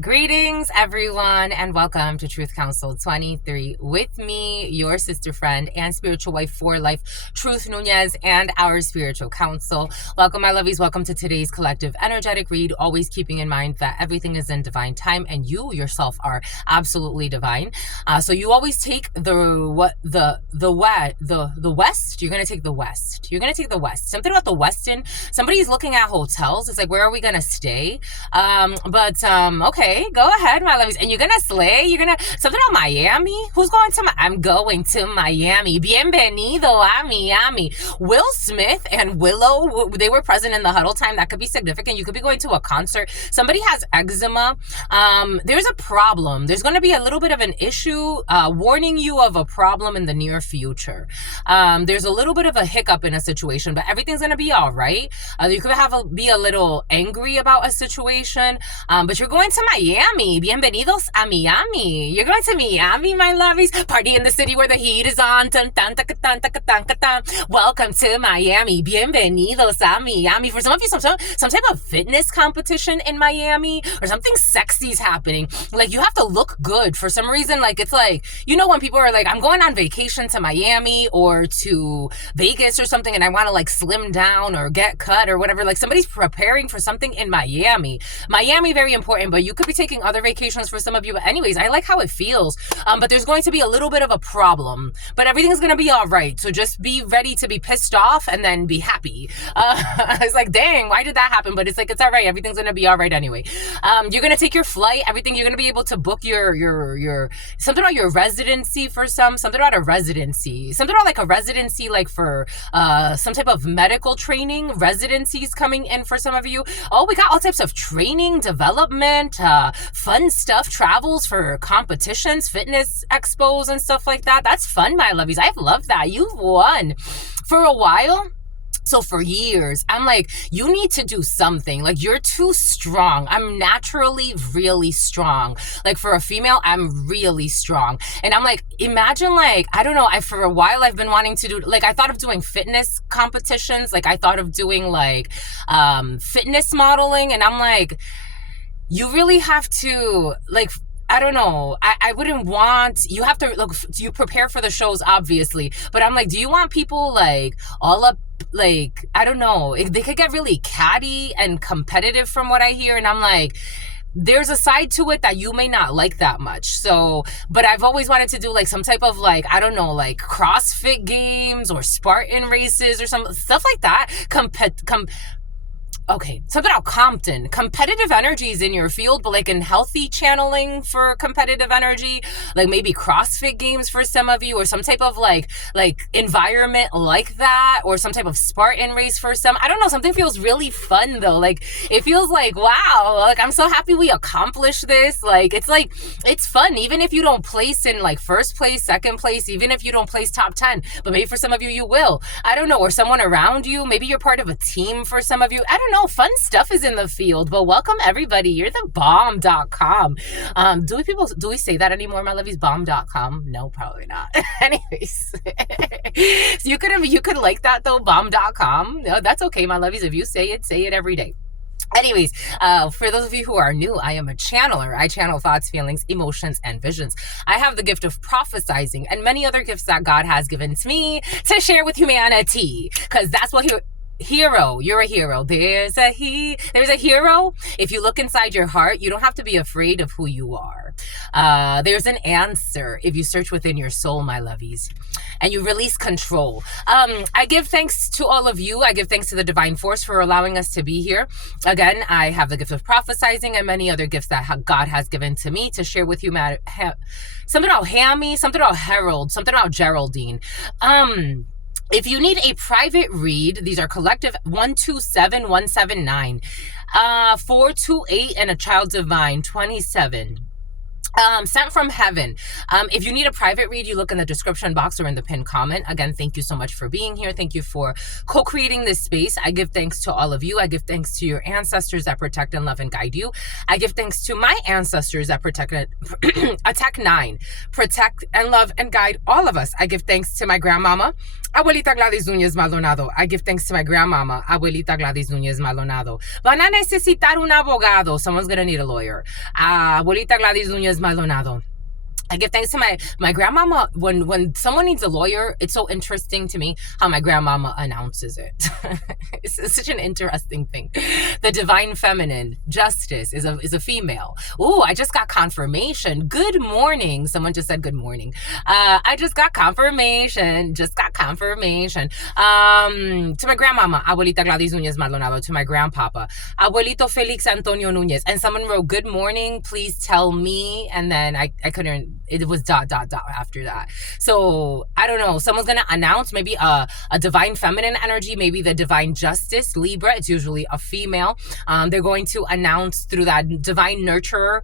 Greetings, everyone, and welcome to Truth Council 23 with me, your sister friend and spiritual wife for life, Truth Nunez, and our spiritual council. Welcome, my lovies. Welcome to today's collective energetic read, always keeping in mind that everything is in divine time and you yourself are absolutely divine. So you always take the west. You're going to take the west. You're going to take the west. Something about the western. Somebody's looking at hotels. It's like, where are we going to stay? Okay, go ahead, my lovies. And you're gonna slay. You're gonna something about Miami. Who's going to? I'm going to Miami. Bienvenido a Miami. Will Smith and Willow, they were present in the huddle time. That could be significant. You could be going to a concert. Somebody has eczema. There's a problem. There's going to be a little bit of an issue. Warning you of a problem in the near future. There's a little bit of a hiccup in a situation, but everything's going to be all right. You could be a little angry about a situation. But you're going to Miami. Bienvenidos a Miami. You're going to Miami, my lovies. Party in the city where the heat is on. Dun, dun, dun, dun, dun, dun, dun, dun. Welcome to Miami. Bienvenidos a Miami. For some of you, some type of fitness competition in Miami or something sexy is happening. Like, you have to look good for some reason. Like, it's like, you know, when people are like, I'm going on vacation to Miami or to Vegas or something and I want to like slim down or get cut or whatever. Like, somebody's preparing for something in Miami. Miami, very important, but you could be taking other vacations for some of you. But anyways, I like how it feels. But there's going to be a little bit of a problem, but everything's going to be all right. So just be ready to be pissed off and then be happy. It's like, dang, why did that happen? But it's like, it's all right. Everything's going to be all right anyway. You're going to take your flight, everything. You're going to be able to book your something about your residency for something about a residency, something about like a residency, like for some type of medical training, residencies coming in for some of you. Oh, we got all types of training, development, fun stuff, travels for competitions, fitness expos and stuff like that. That's fun, my lovies. I've loved that. You've won for a while. So for years, I'm like, you need to do something. Like, you're too strong. I'm naturally really strong. Like, for a female, I'm really strong. And I'm like, imagine, like, I don't know, for a while I've been wanting to do, like, I thought of doing fitness competitions. Like, I thought of doing like fitness modeling. And I'm like, you really have to, like, I don't know. I wouldn't want, you have to, look, you prepare for the shows, obviously. But I'm like, do you want people, like, all up, like, I don't know. They could get really catty and competitive from what I hear. And I'm like, there's a side to it that you may not like that much. So, but I've always wanted to do like some type of like, I don't know, like CrossFit games or Spartan races or some stuff like that. Okay, something about Compton. Competitive energy is in your field, but like in healthy channeling for competitive energy, like maybe CrossFit games for some of you, or some type of like environment like that, or some type of Spartan race for some. I don't know, something feels really fun though. Like, it feels like, wow, like I'm so happy we accomplished this. Like, it's fun, even if you don't place in like first place, second place, even if you don't place top 10, but maybe for some of you, you will. I don't know, or someone around you, maybe you're part of a team for some of you. I don't know, fun stuff is in the field. But welcome everybody. You're the bomb.com. Do we say that anymore, my lovies? Bomb.com? No, probably not. Anyways. So you could like that though, bomb.com. No, that's okay, my lovies. If you say it every day. Anyways, for those of you who are new, I am a channeler. I channel thoughts, feelings, emotions, and visions. I have the gift of prophesizing and many other gifts that God has given to me to share with humanity. Because that's what hero, you're a hero. There's a hero. If you look inside your heart, you don't have to be afraid of who you are. There's an answer if you search within your soul, my lovies, and you release control. I give thanks to all of you. I give thanks to the divine force for allowing us to be here. Again, I have the gift of prophesizing and many other gifts that God has given to me to share with you. Something about Hammy, something about Harold, something about Geraldine. If you need a private read, these are collective 127179, 428, and a child divine 27. Sent from heaven. If you need a private read, you look in the description box or in the pinned comment. Again, thank you so much for being here. Thank you for co-creating this space. I give thanks to all of you. I give thanks to your ancestors that protect and love and guide you. I give thanks to my ancestors that protect attack 9, protect and love and guide all of us. I give thanks to my grandmama, Abuelita Gladys Núñez Maldonado. I give thanks to my grandmama, Abuelita Gladys Núñez Maldonado. Van a necesitar un abogado. Someone's gonna need a lawyer. Abuelita Gladys Núñez Maldonado. I give thanks to my grandmama. When someone needs a lawyer, it's so interesting to me how my grandmama announces it. It's such an interesting thing. The divine feminine, justice, is a female. Ooh, I just got confirmation. Good morning. Someone just said good morning. I just got confirmation. To my grandmama, Abuelita Gladys Núñez Maldonado. To my grandpapa, Abuelito Felix Antonio Núñez. And someone wrote, good morning, please tell me. And then I couldn't, it was ... after that. So I don't know, someone's gonna announce maybe a divine feminine energy, maybe the divine justice, Libra. It's usually a female. They're going to announce through that divine nurturer.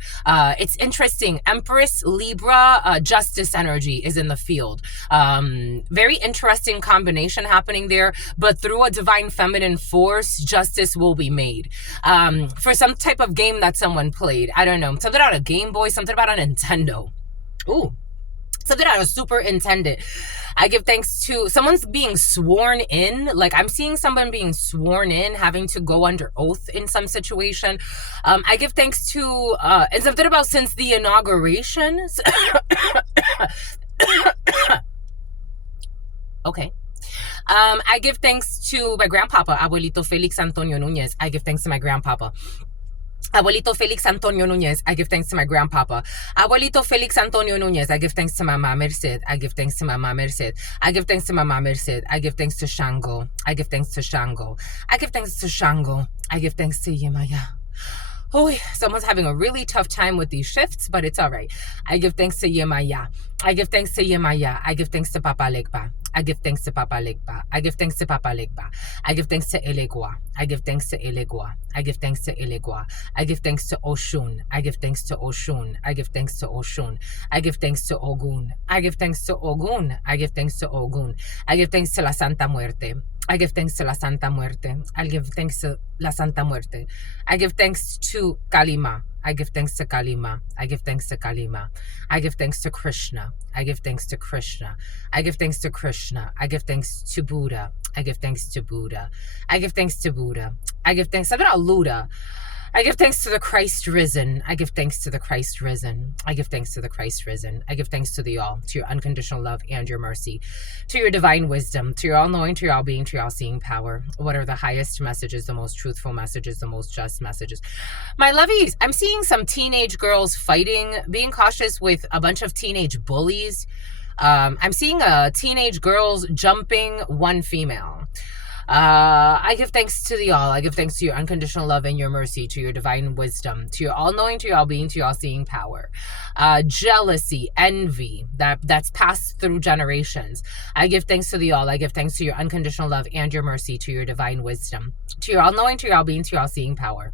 It's interesting. Empress, Libra, justice energy is in the field. Very interesting combination happening there, but through a divine feminine force, justice will be made. For some type of game that someone played. I don't know, something about a Game Boy, something about a Nintendo. Ooh, something out of Super Nintendo. I give thanks to someone's being sworn in. Like, I'm seeing someone being sworn in, having to go under oath in some situation. I give thanks to, and something about since the inauguration. Okay. I give thanks to my grandpapa, Abuelito Felix Antonio Núñez. I give thanks to my grandpapa. Abuelito Felix Antonio Núñez, I give thanks to my grandpapa. Abuelito Felix Antonio Núñez, I give thanks to my Mama Merced. I give thanks to my Mama Merced. I give thanks to my Mama Merced. I give thanks to Shango. I give thanks to Shango. I give thanks to Shango. I give thanks to Yemaya. Oh, someone's having a really tough time with these shifts, but it's all right. I give thanks to Yemaya. I give thanks to Yemaya. I give thanks to Papa Legba. I give thanks to Papa Legba. I give thanks to Papa Legba. I give thanks to Elegua. I give thanks to Elegua. I give thanks to Elegua. I give thanks to Oshun. I give thanks to Oshun. I give thanks to Oshun. I give thanks to Ogun. I give thanks to Ogun. I give thanks to Ogun. I give thanks to la Santa Muerte. I give thanks to la Santa Muerte. I give thanks to la Santa Muerte. I give thanks to Kalima. I give thanks to Kalima. I give thanks to Kalima. I give thanks to Krishna. I give thanks to Krishna. I give thanks to Krishna. I give thanks to Buddha. I give thanks to Buddha. I give thanks to Buddha. I give thanks to Luda. I give thanks to the Christ risen. I give thanks to the Christ risen. I give thanks to the Christ risen. I give thanks to the all, to your unconditional love and your mercy, to your divine wisdom, to your all-knowing, to your all-being, to your all-seeing power. What are the highest messages, the most truthful messages, the most just messages? My lovies, I'm seeing some teenage girls fighting, being cautious with a bunch of teenage bullies. I'm seeing teenage girls jumping one female. I give thanks to the all. I give thanks to your unconditional love and your mercy, to your divine wisdom, to your all-knowing, to your all-being, to your all-seeing power. Jealousy, envy, that's passed through generations. I give thanks to the all. I give thanks to your unconditional love and your mercy, to your divine wisdom, to your all-knowing, to your all-being, to your all-seeing power.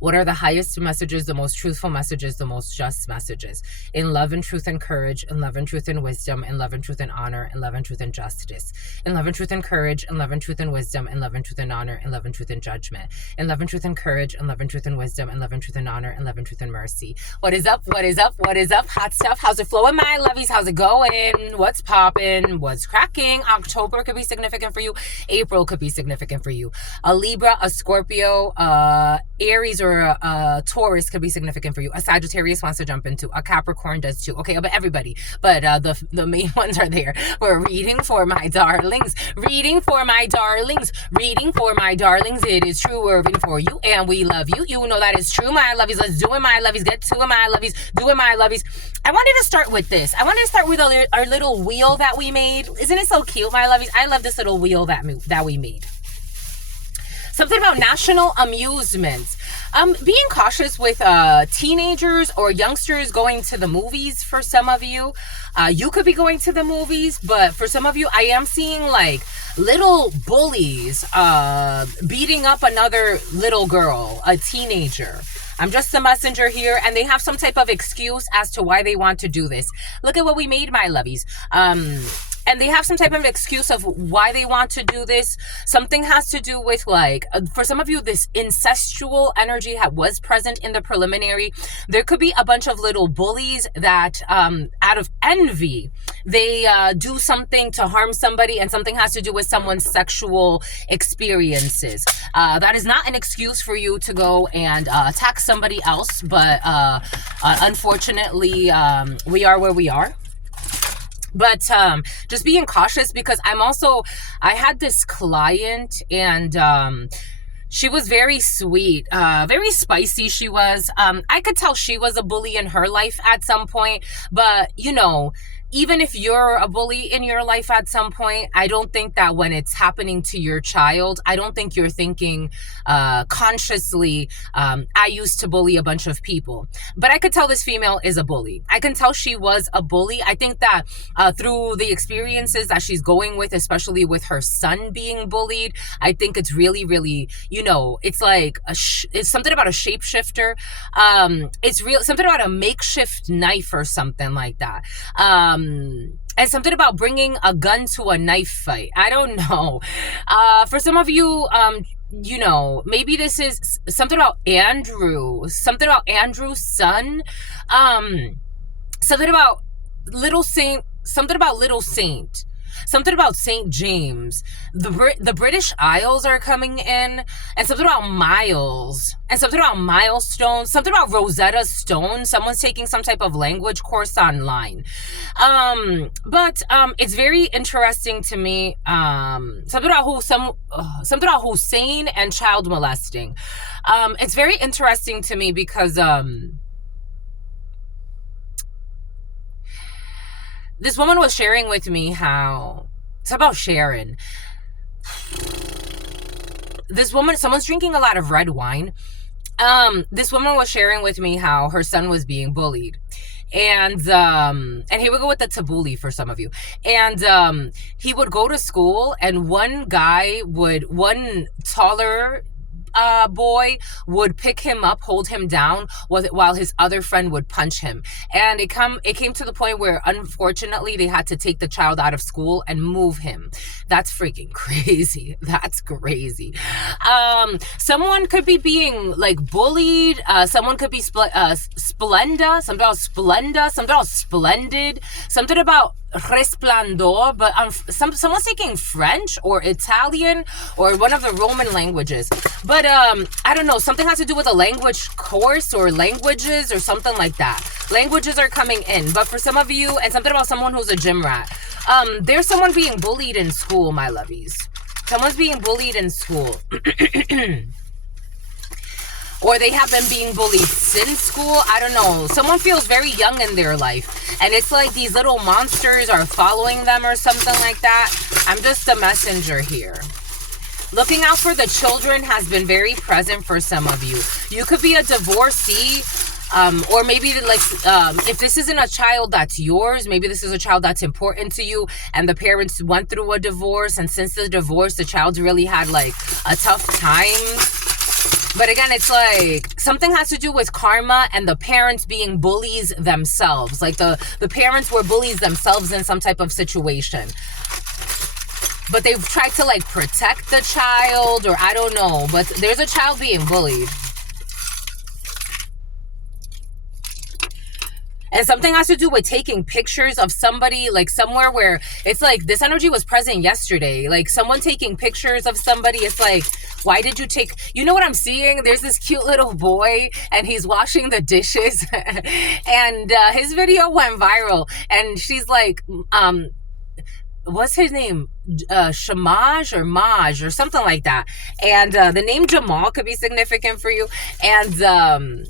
What are the highest messages, the most truthful messages, the most just messages? In love and truth and courage, in love and truth and wisdom, in love and truth and honor, in love and truth and justice. In love and truth and courage, in love and truth and wisdom, in love and truth and honor, in love and truth and judgment. In love and truth and courage, in love and truth and wisdom, in love and truth and honor, in love and truth and mercy. What is up? What is up? What is up? Hot stuff. How's it flowing, my lovies? How's it going? What's popping? What's cracking? October could be significant for you. April could be significant for you. A Libra, a Scorpio, Aries, or a Taurus could be significant for you. A Sagittarius wants to jump into. A Capricorn does too. Okay, but everybody. But the main ones are there. We're reading for my darlings. Reading for my darlings. Reading for my darlings. It is true. We're reading for you, and we love you. You know that is true, my lovies. Let's do it, my lovies. Get to it, my lovies. Do it, my lovies. I wanted to start with this. I wanted to start with our little wheel that we made. Isn't it so cute, my lovies? I love this little wheel that we made. Something about national amusements. Being cautious with teenagers or youngsters going to the movies for some of you. You could be going to the movies, but for some of you, I am seeing like little bullies beating up another little girl, a teenager. I'm just the messenger here, and they have some type of excuse as to why they want to do this. Look at what we made, my lovies. And they have some type of excuse of why they want to do this. Something has to do with, like, for some of you, this incestual energy was present in the preliminary. There could be a bunch of little bullies that, out of envy, they do something to harm somebody, and something has to do with someone's sexual experiences. That is not an excuse for you to go and attack somebody else, but unfortunately, we are where we are. But just being cautious, because I had this client, and she was very sweet, very spicy she was. I could tell she was a bully in her life at some point, but you know, even if you're a bully in your life at some point, I don't think that when it's happening to your child, I don't think you're thinking consciously, I used to bully a bunch of people. But I could tell this female is a bully. I can tell she was a bully. I think that through the experiences that she's going with, especially with her son being bullied, I think it's really, really, you know, it's like, it's something about a shapeshifter. It's real, something about a makeshift knife or something like that. And something about bringing a gun to a knife fight. I don't know. For some of you, you know, maybe this is something about Andrew's son. Something about Little Saint, something about St. James. The British Isles are coming in, and something about miles, and something about milestones, something about Rosetta Stone. Someone's taking some type of language course online. But it's very interesting to me. Something about Hussein and child molesting. It's very interesting to me because this woman was sharing with me how, it's about Sharon. This woman, someone's drinking a lot of red wine. This woman was sharing with me how her son was being bullied. And he would go with the tabbouleh for some of you. And he would go to school, and one taller boy would pick him up, hold him down, while his other friend would punch him. And it came to the point where, unfortunately, they had to take the child out of school and move him. That's freaking crazy. That's crazy. Someone could be being like bullied. Someone could be Splenda, something about splendid, something about resplendor, but someone's taking French or Italian or one of the Roman languages. But I don't know, something has to do with a language course or languages or something like that. Languages are coming in. But for some of you, and something about someone who's a gym rat, there's someone being bullied in school, my lovies. Someone's being bullied in school. Or they have been being bullied since school. I don't know. Someone feels very young in their life, and it's like these little monsters are following them or something like that. I'm just a messenger here. Looking out for the children has been very present for some of you. You could be a divorcee, or maybe like if this isn't a child that's yours, maybe this is a child that's important to you, and the parents went through a divorce, and since the divorce, the child's really had like a tough time. But again, it's like something has to do with karma and the parents being bullies themselves. Like the parents were bullies themselves in some type of situation. But they've tried to like protect the child, or I don't know. But there's a child being bullied. And something has to do with taking pictures of somebody, like somewhere where it's like this energy was present yesterday. Like someone taking pictures of somebody. It's like, why did you take, you know what I'm seeing? There's this cute little boy, and he's washing the dishes. And his video went viral. And she's like, what's his name? Shamaj or Maj or something like that. And the name Jamal could be significant for you. And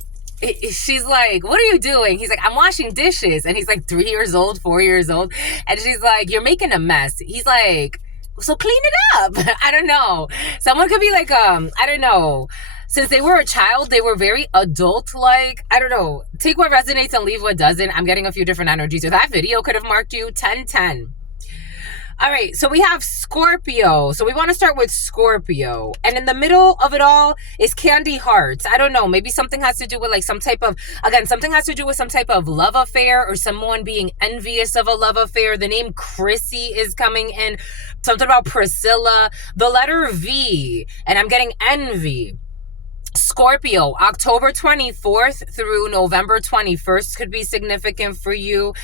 she's like, what are you doing? He's like, I'm washing dishes. And he's like 3 years old, 4 years old. And she's like, you're making a mess. He's like, so clean it up. I don't know. Someone could be like, I don't know. Since they were a child, they were very adult-like. I don't know. Take what resonates and leave what doesn't. I'm getting a few different energies. So that video could have marked you 10-10. All right, so we have Scorpio. So we want to start with Scorpio. And in the middle of it all is Candy Hearts. I don't know, maybe something has to do with like some type of, again, something has to do with some type of love affair or someone being envious of a love affair. The name Chrissy is coming in. Something about Priscilla. The letter V, and I'm getting envy. Scorpio, October 24th through November 21st could be significant for you.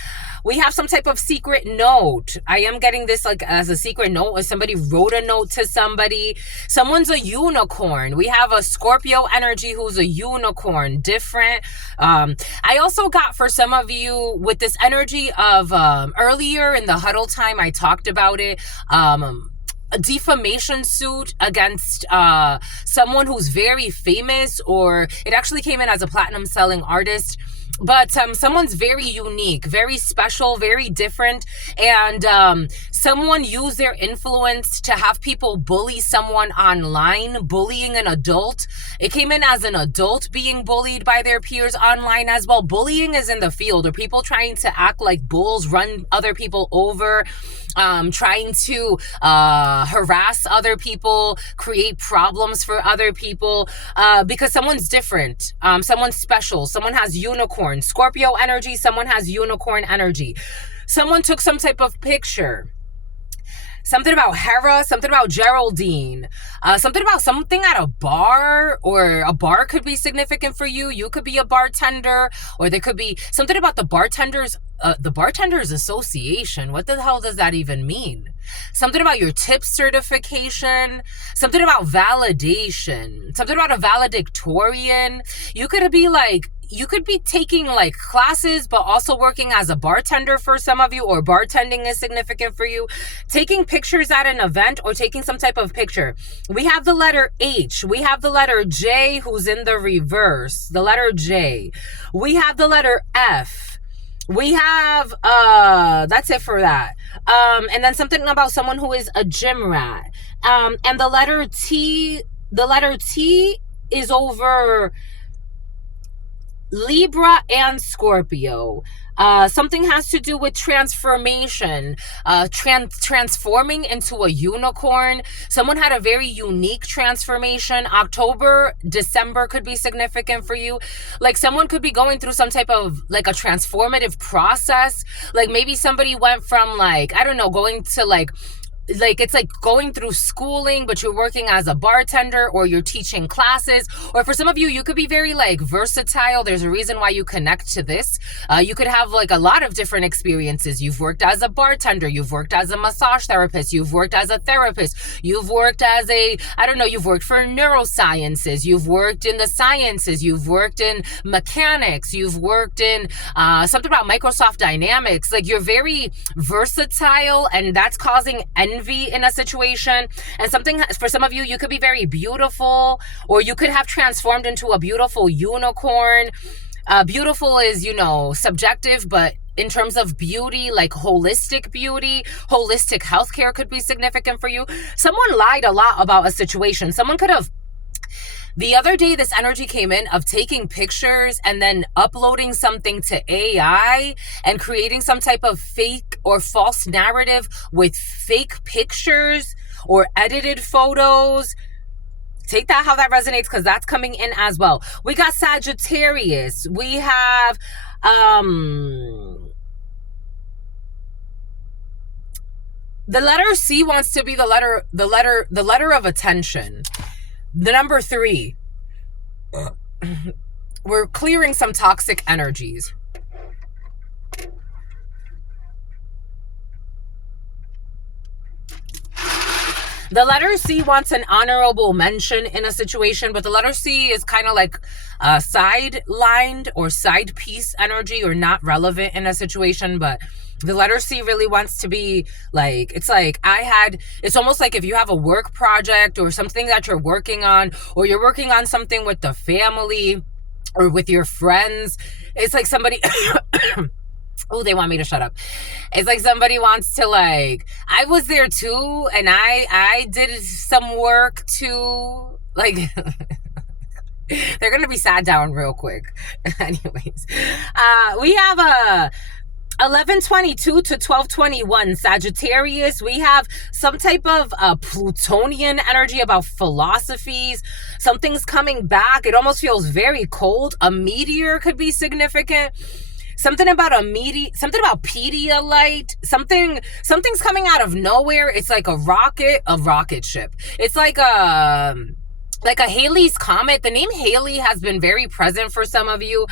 We have some type of secret note. I am getting this like as a secret note, or somebody wrote a note to somebody. Someone's a unicorn. We have a Scorpio energy who's a unicorn, different. I also got for some of you with this energy of earlier in the huddle time, I talked about it. A defamation suit against someone who's very famous, or it actually came in as a platinum selling artist. But someone's very unique, very special, very different. And someone used their influence to have people bully someone online, bullying an adult. It came in as an adult being bullied by their peers online as well. Bullying is in the field, or people trying to act like bulls, run other people over, trying to harass other people, create problems for other people, because someone's different, someone's special, someone has unicorn, Scorpio energy, someone has unicorn energy. Someone took some type of picture. Something about Hera, something about Geraldine, something about something at a bar, or a bar could be significant for you. You could be a bartender, or there could be something about the bartenders association. What the hell does that even mean? Something about your tip certification, something about validation, something about a valedictorian. You could be taking like classes, but also working as a bartender for some of you, or bartending is significant for you. Taking pictures at an event, or taking some type of picture. We have the letter H. We have the letter J, who's in the reverse. The letter J. We have the letter F. We have, that's it for that. And then something about someone who is a gym rat. And the letter T is over Libra and Scorpio. Something has to do with transformation, transforming into a unicorn. Someone had a very unique transformation. October, December could be significant for you. Like someone could be going through some type of like a transformative process. Like maybe somebody went from like, I don't know, going to like it's like going through schooling, but you're working as a bartender, or you're teaching classes. Or for some of you, you could be very like versatile. There's a reason why you connect to this. You could have like a lot of different experiences. You've worked as a bartender, you've worked as a massage therapist, you've worked as a therapist, you've worked as you've worked for neurosciences, you've worked in the sciences, you've worked in mechanics, you've worked in something about Microsoft Dynamics. Like you're very versatile, and that's causing envy in a situation. And something for some of you, you could be very beautiful, or you could have transformed into a beautiful unicorn. Beautiful is, subjective, but in terms of beauty, like holistic beauty, holistic healthcare could be significant for you. Someone lied a lot about a situation. Someone could have, the other day, this energy came in of taking pictures and then uploading something to AI and creating some type of fake or false narrative with fake pictures or edited photos. Take that how that resonates, because that's coming in as well. We got Sagittarius. We have the letter C wants to be the letter of attention. The number 3. We're clearing some toxic energies. The letter C wants an honorable mention in a situation, but the letter C is kind of like sidelined or side piece energy, or not relevant in a situation. But the letter C really wants to be like, it's almost like if you have a work project or something that you're working on, or you're working on something with the family or with your friends. It's like somebody... Oh, they want me to shut up. It's like somebody wants to I was there too, and I did some work too. Like, they're going to be sat down real quick. Anyways, we have 1122 to 1221 Sagittarius, we have some type of Plutonian energy about philosophies. Something's coming back. It almost feels very cold. A meteor could be significant. Something about something about Pedialyte, something's coming out of nowhere. It's like a rocket ship. It's like a Halley's Comet. The name Halley has been very present for some of you.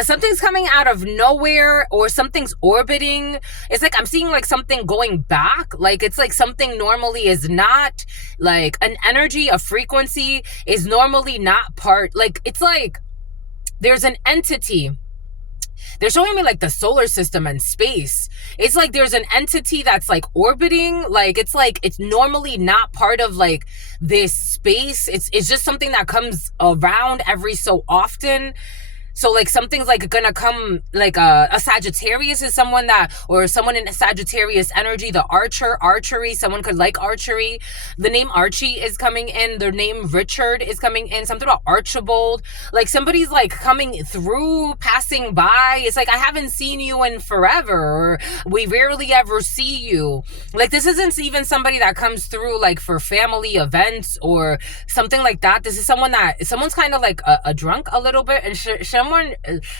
Something's coming out of nowhere, or something's orbiting. It's like I'm seeing like something going back. Like it's like something normally is not, like an energy, a frequency is normally not part. Like it's like there's an entity. They're showing me like the solar system and space. It's like there's an entity that's like orbiting. Like it's normally not part of like this space. It's just something that comes around every so often. So like something's like gonna come, like a Sagittarius is someone that, or someone in a Sagittarius energy, the archery, someone could like archery. The name Archie is coming in. The name Richard is coming in. Something about Archibald. Like somebody's like coming through, passing by. It's like, I haven't seen you in forever, or we rarely ever see you. Like this isn't even somebody that comes through like for family events or something like that. This is someone's kind of like a drunk a little bit, and someone,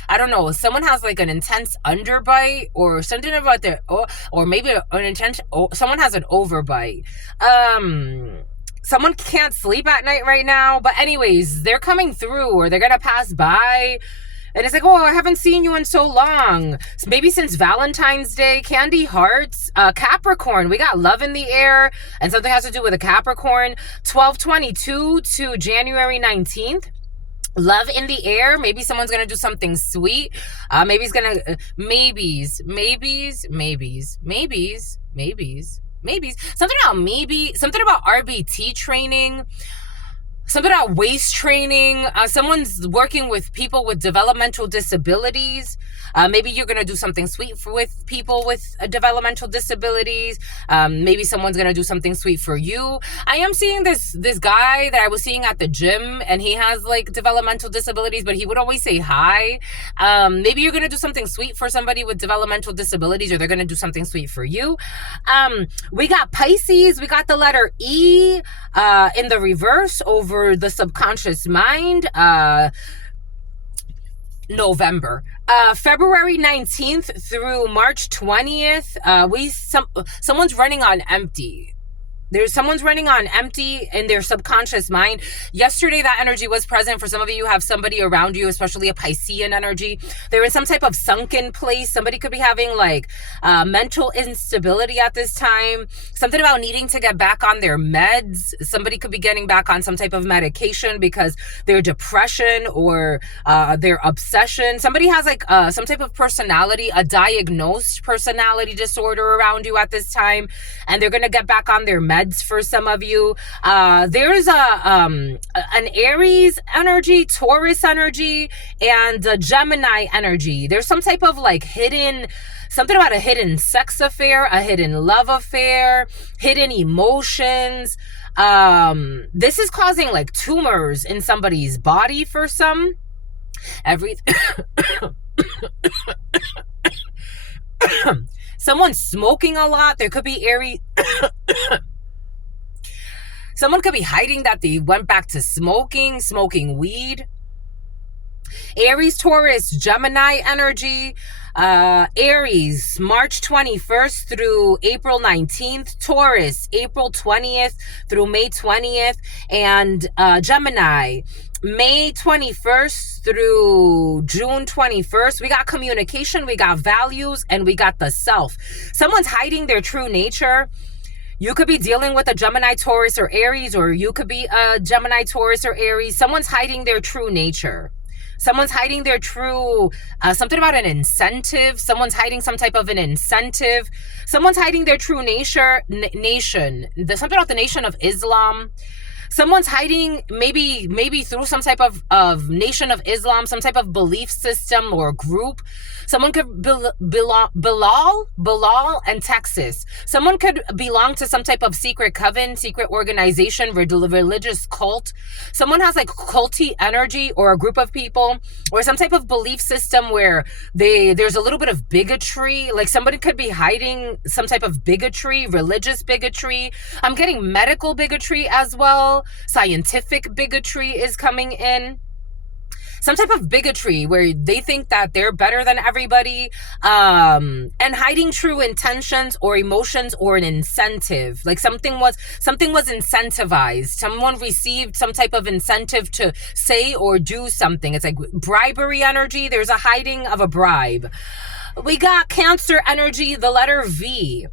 I don't know, someone has like an intense underbite or something about their, or maybe an intense, someone has an overbite. Someone can't sleep at night right now, but anyways, they're coming through, or they're gonna pass by. And it's like, oh, I haven't seen you in so long. Maybe since Valentine's Day. Candy hearts. Capricorn. We got love in the air. And something has to do with a Capricorn. 12/22 to January 19th. Love in the air. Maybe someone's going to do something sweet. Maybe it's going to... Maybes. Something about RBT training. Something about waist training. Someone's working with people with developmental disabilities. Maybe you're going to do something sweet with people with developmental disabilities. Maybe someone's going to do something sweet for you. I am seeing this guy that I was seeing at the gym, and he has like developmental disabilities, but he would always say hi. Maybe you're going to do something sweet for somebody with developmental disabilities, or they're going to do something sweet for you. We got Pisces. We got the letter E in the reverse over the subconscious mind. November. February 19th through March 20th, someone's running on empty. Someone's running on empty in their subconscious mind. Yesterday, that energy was present. For some of you have somebody around you, especially a Piscean energy. They're in some type of sunken place. Somebody could be having like mental instability at this time. Something about needing to get back on their meds. Somebody could be getting back on some type of medication because their depression or their obsession. Somebody has like some type of personality, a diagnosed personality disorder around you at this time, and they're going to get back on their meds. For some of you, there's an Aries energy, Taurus energy, and a Gemini energy. There's some type of like something about a hidden sex affair, a hidden love affair, hidden emotions. This is causing like tumors in somebody's body for some. Someone's smoking a lot. There could be Aries. Someone could be hiding that they went back to smoking weed. Aries, Taurus, Gemini energy. Aries, March 21st through April 19th. Taurus, April 20th through May 20th. And Gemini, May 21st through June 21st. We got communication, we got values, and we got the self. Someone's hiding their true nature. You could be dealing with a Gemini, Taurus, or Aries, or you could be a Gemini, Taurus, or Aries. Someone's hiding their true nature. Someone's hiding their true, something about an incentive. Someone's hiding some type of an incentive. Someone's hiding their true nation. Something about the nation of Islam. Someone's hiding, maybe through some type of Nation of Islam, some type of belief system or group. Someone could Bilal and Texas. Someone could belong to some type of secret coven, secret organization, religious cult. Someone has like culty energy, or a group of people, or some type of belief system where there's a little bit of bigotry. Like somebody could be hiding some type of bigotry, religious bigotry. I'm getting medical bigotry as well. Scientific bigotry is coming in. Some type of bigotry where they think that they're better than everybody, and hiding true intentions or emotions or an incentive. Like something was incentivized. Someone received some type of incentive to say or do something. It's like bribery energy. There's a hiding of a bribe. We got Cancer energy, the letter V.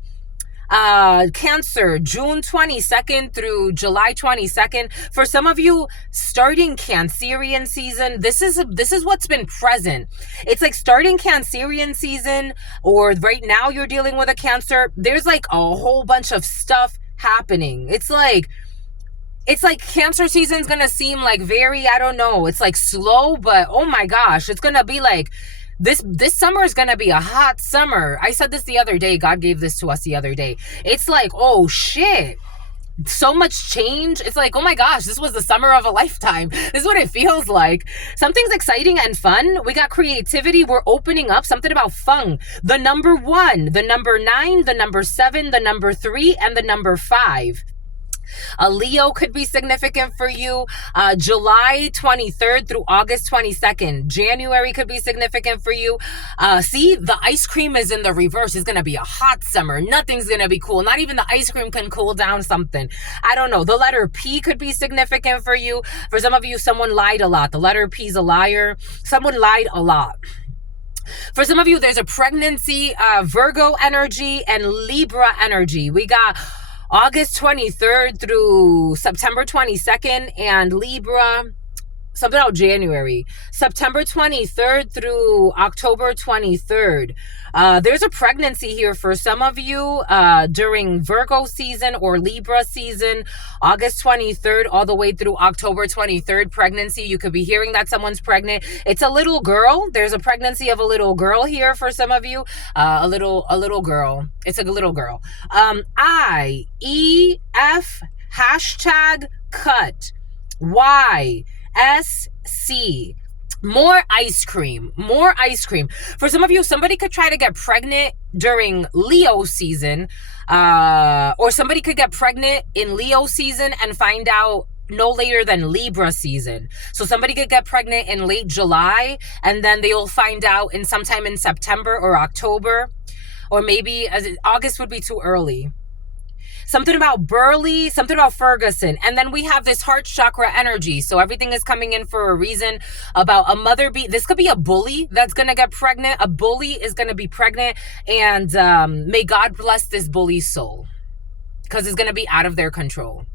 Cancer, June 22nd through July 22nd. For some of you, starting Cancerian season, this is what's been present. It's like starting Cancerian season, or right now you're dealing with a Cancer. There's like a whole bunch of stuff happening. It's like Cancer season's gonna seem like very, I don't know, it's like slow, but oh my gosh, it's gonna be like, this summer is going to be a hot summer. I said this the other day. God gave this to us the other day. It's like, oh shit, so much change. It's like, oh my gosh, this was the summer of a lifetime. This is what it feels like. Something's exciting and fun. We got creativity. We're opening up. Something about fun. The number 1, the number 9, the number 7, the number 3, and the number 5. A Leo could be significant for you. July 23rd through August 22nd. January could be significant for you. See, the ice cream is in the reverse. It's going to be a hot summer. Nothing's going to be cool. Not even the ice cream can cool down something. I don't know. The letter P could be significant for you. For some of you, someone lied a lot. The letter P is a liar. Someone lied a lot. For some of you, there's a pregnancy, Virgo energy, and Libra energy. We got August 23rd through September 22nd, and Libra, something about January. September 23rd through October 23rd. There's a pregnancy here for some of you during Virgo season or Libra season. August 23rd all the way through October 23rd, pregnancy. You could be hearing that someone's pregnant. It's a little girl. There's a pregnancy of a little girl here for some of you. A little girl. It's a little girl. IEF #cut. YSC. More ice cream. For some of you, somebody could try to get pregnant during Leo season, or somebody could get pregnant in Leo season and find out no later than Libra season. So somebody could get pregnant in late July, and then they'll find out in sometime in September or October, or maybe August would be too early. Something about Burley, something about Ferguson. And then we have this heart chakra energy. So everything is coming in for a reason. About a mother this could be a bully that's going to get pregnant. A bully is going to be pregnant. And may God bless this bully's soul, because it's going to be out of their control.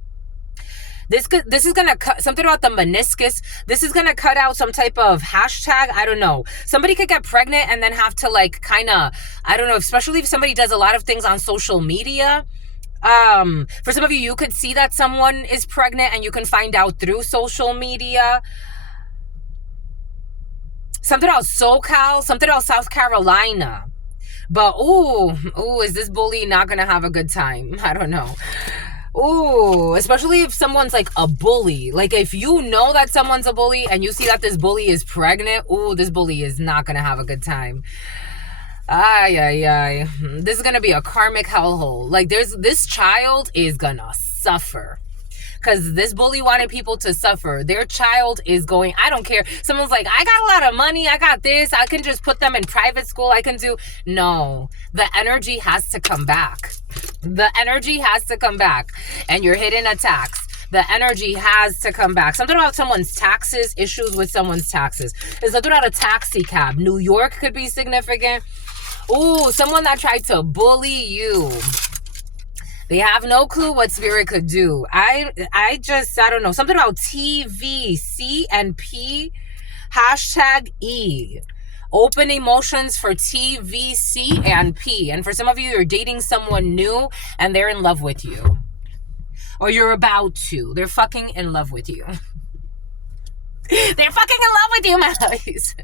This is going to cut something about the meniscus. This is going to cut out some type of hashtag. I don't know. Somebody could get pregnant and then have to like kind of, I don't know, especially if somebody does a lot of things on social media. For some of you, you could see that someone is pregnant and you can find out through social media. Something about SoCal, something about South Carolina. But, is this bully not going to have a good time? I don't know. Ooh, especially if someone's like a bully. Like if you know that someone's a bully and you see that this bully is pregnant, this bully is not going to have a good time. This is gonna be a karmic hellhole. Like this child is gonna suffer, because this bully wanted people to suffer. Their child is going, I don't care. Someone's like, I got a lot of money, I got this, I can just put them in private school, I can do. No, the energy has to come back. The energy has to come back. And you're hitting a tax. The energy has to come back. Something about someone's taxes, issues with someone's taxes. There's something about a taxi cab. New York could be significant. Someone that tried to bully you. They have no clue what spirit could do. I don't know. Something about TVC and P. #E. Open emotions for TVC and P. And for some of you, you're dating someone new and they're in love with you. or you're about to. They're fucking in love with you. They're fucking in love with you, my lovies.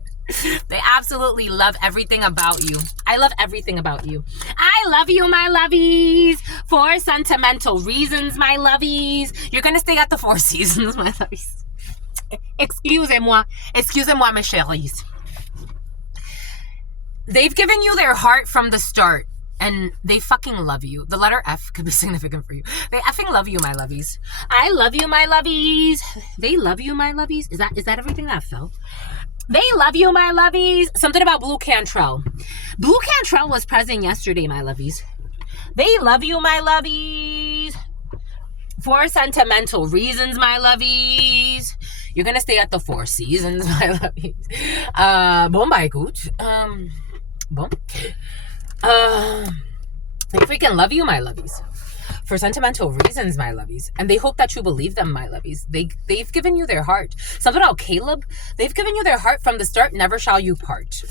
They absolutely love everything about you. I love everything about you. I love you, my lovies. For sentimental reasons, my lovies. You're going to stay at the Four Seasons, my lovies. Excusez-moi. Excusez-moi, mes chéris. They've given you their heart from the start. And they fucking love you. The letter F could be significant for you. They effing love you, my lovies. I love you, my lovies. They love you, my lovies. Is that everything that felt? They love you, my lovies. Something about Blue Cantrell. Blue Cantrell was present yesterday, my lovies. They love you, my lovies. For sentimental reasons, my lovies. You're going to stay at the Four Seasons, my lovies. Bon, bye, good. Bon. They freaking love you, my lovies. For sentimental reasons, my lovies. And they hope that you believe them, my lovies. They've given you their heart. Something about Caleb. They've given you their heart from the start. Never shall you part.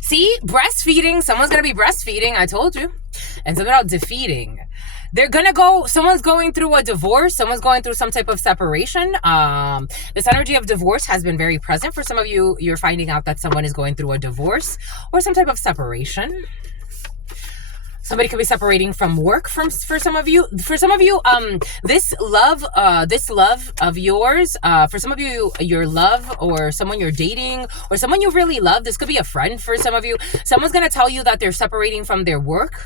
See? Breastfeeding. Someone's going to be breastfeeding. I told you. And something about defeating. They're going to go, someone's going through a divorce. Someone's going through some type of separation. This energy of divorce has been very present. For some of you, you're finding out that someone is going through a divorce or some type of separation. Somebody could be separating from work for some of you. For some of you, this love of yours, for some of you, your love or someone you're dating or someone you really love, this could be a friend for some of you. Someone's going to tell you that they're separating from their work.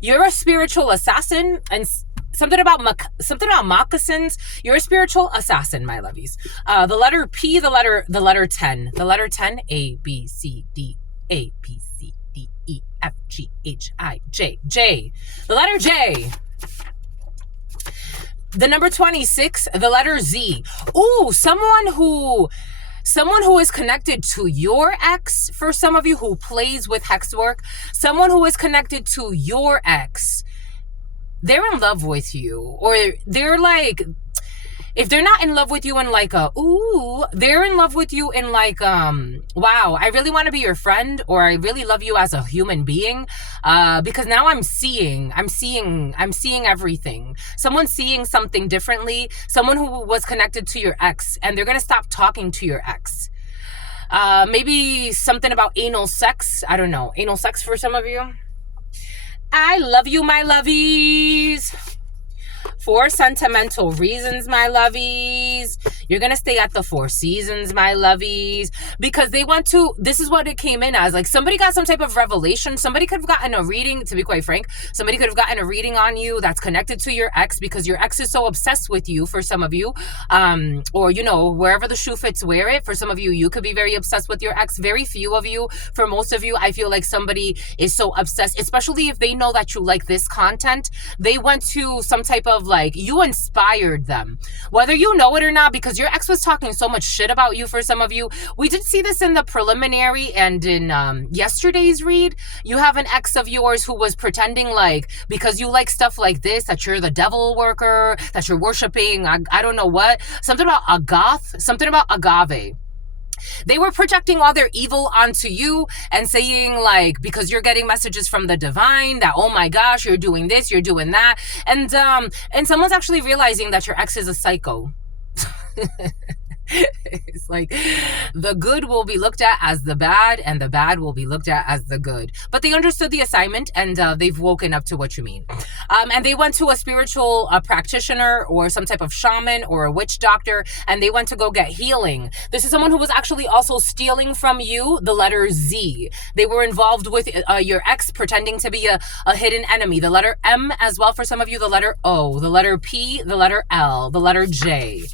You're a spiritual assassin, and something about moccasins. You're a spiritual assassin, my lovies. The letter P, the letter 10. The letter 10, A, B, C, D, A, B, C, D, E, F, G, H, I, J, J. The letter J. The number 26, the letter Z. Ooh, someone who is connected to your ex, for some of you who plays with hex work, someone who is connected to your ex, they're in love with you. Or they're like, if they're not in love with you in like they're in love with you in like, wow, I really want to be your friend, or I really love you as a human being, because now I'm seeing everything. Someone's seeing something differently. Someone who was connected to your ex, and they're going to stop talking to your ex. Maybe something about anal sex. I don't know. Anal sex for some of you. I love you, my lovies. For sentimental reasons, my lovies. You're going to stay at the Four Seasons, my lovies. Because they want to, this is what it came in as. Like, somebody got some type of revelation. Somebody could have gotten a reading, to be quite frank. Somebody could have gotten a reading on you that's connected to your ex, because your ex is so obsessed with you, for some of you. Or, you know, wherever the shoe fits, wear it. For some of you, you could be very obsessed with your ex. Very few of you. For most of you, I feel like somebody is so obsessed, especially if they know that you like this content. They went to some type of like, you inspired them, whether you know it or not, because your ex was talking so much shit about you. For some of you, we did see this in the preliminary and in yesterday's read. You have an ex of yours who was pretending like, because you like stuff like this, that you're the devil worker, that you're worshiping, I don't know what, something about agath, something about agave. They were projecting all their evil onto you and saying like, because you're getting messages from the divine that, oh my gosh, you're doing this, you're doing that. And someone's actually realizing that your ex is a psycho. It's like the good will be looked at as the bad, and the bad will be looked at as the good. But they understood the assignment, and they've woken up to what you mean. And they went to a spiritual practitioner or some type of shaman or a witch doctor, and they went to go get healing. This is someone who was actually also stealing from you the letter Z. They were involved with your ex, pretending to be a hidden enemy. The letter M as well for some of you, the letter O, the letter P, the letter L, the letter J.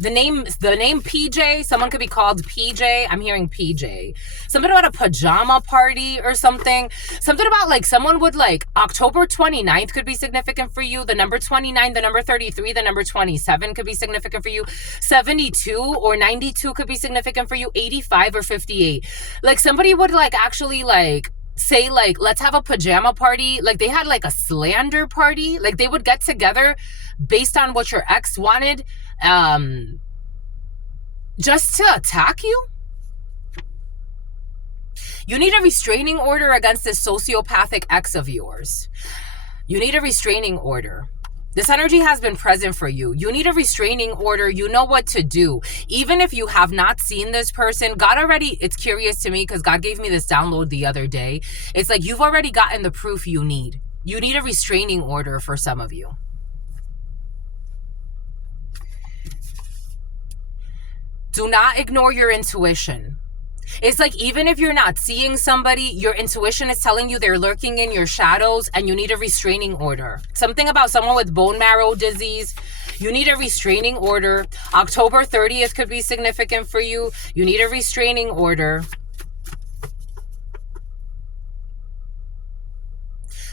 The name PJ, someone could be called PJ. I'm hearing PJ. Something about a pajama party or something. Something about like someone would like October 29th could be significant for you. The number 29, the number 33, the number 27 could be significant for you. 72 or 92 could be significant for you. 85 or 58. Like somebody would like actually like say like, let's have a pajama party. Like they had like a slander party. Like they would get together based on what your ex wanted, just to attack you. You need a restraining order against this sociopathic ex of yours. You need a restraining order. This energy has been present for you. You need a restraining order. You know what to do. Even if you have not seen this person, God already, it's curious to me because God gave me this download the other day. It's like you've already gotten the proof you need. You need a restraining order for some of you. Do not ignore your intuition. It's like even if you're not seeing somebody, your intuition is telling you they're lurking in your shadows and you need a restraining order. Something about someone with bone marrow disease. You need a restraining order. October 30th could be significant for you. You need a restraining order.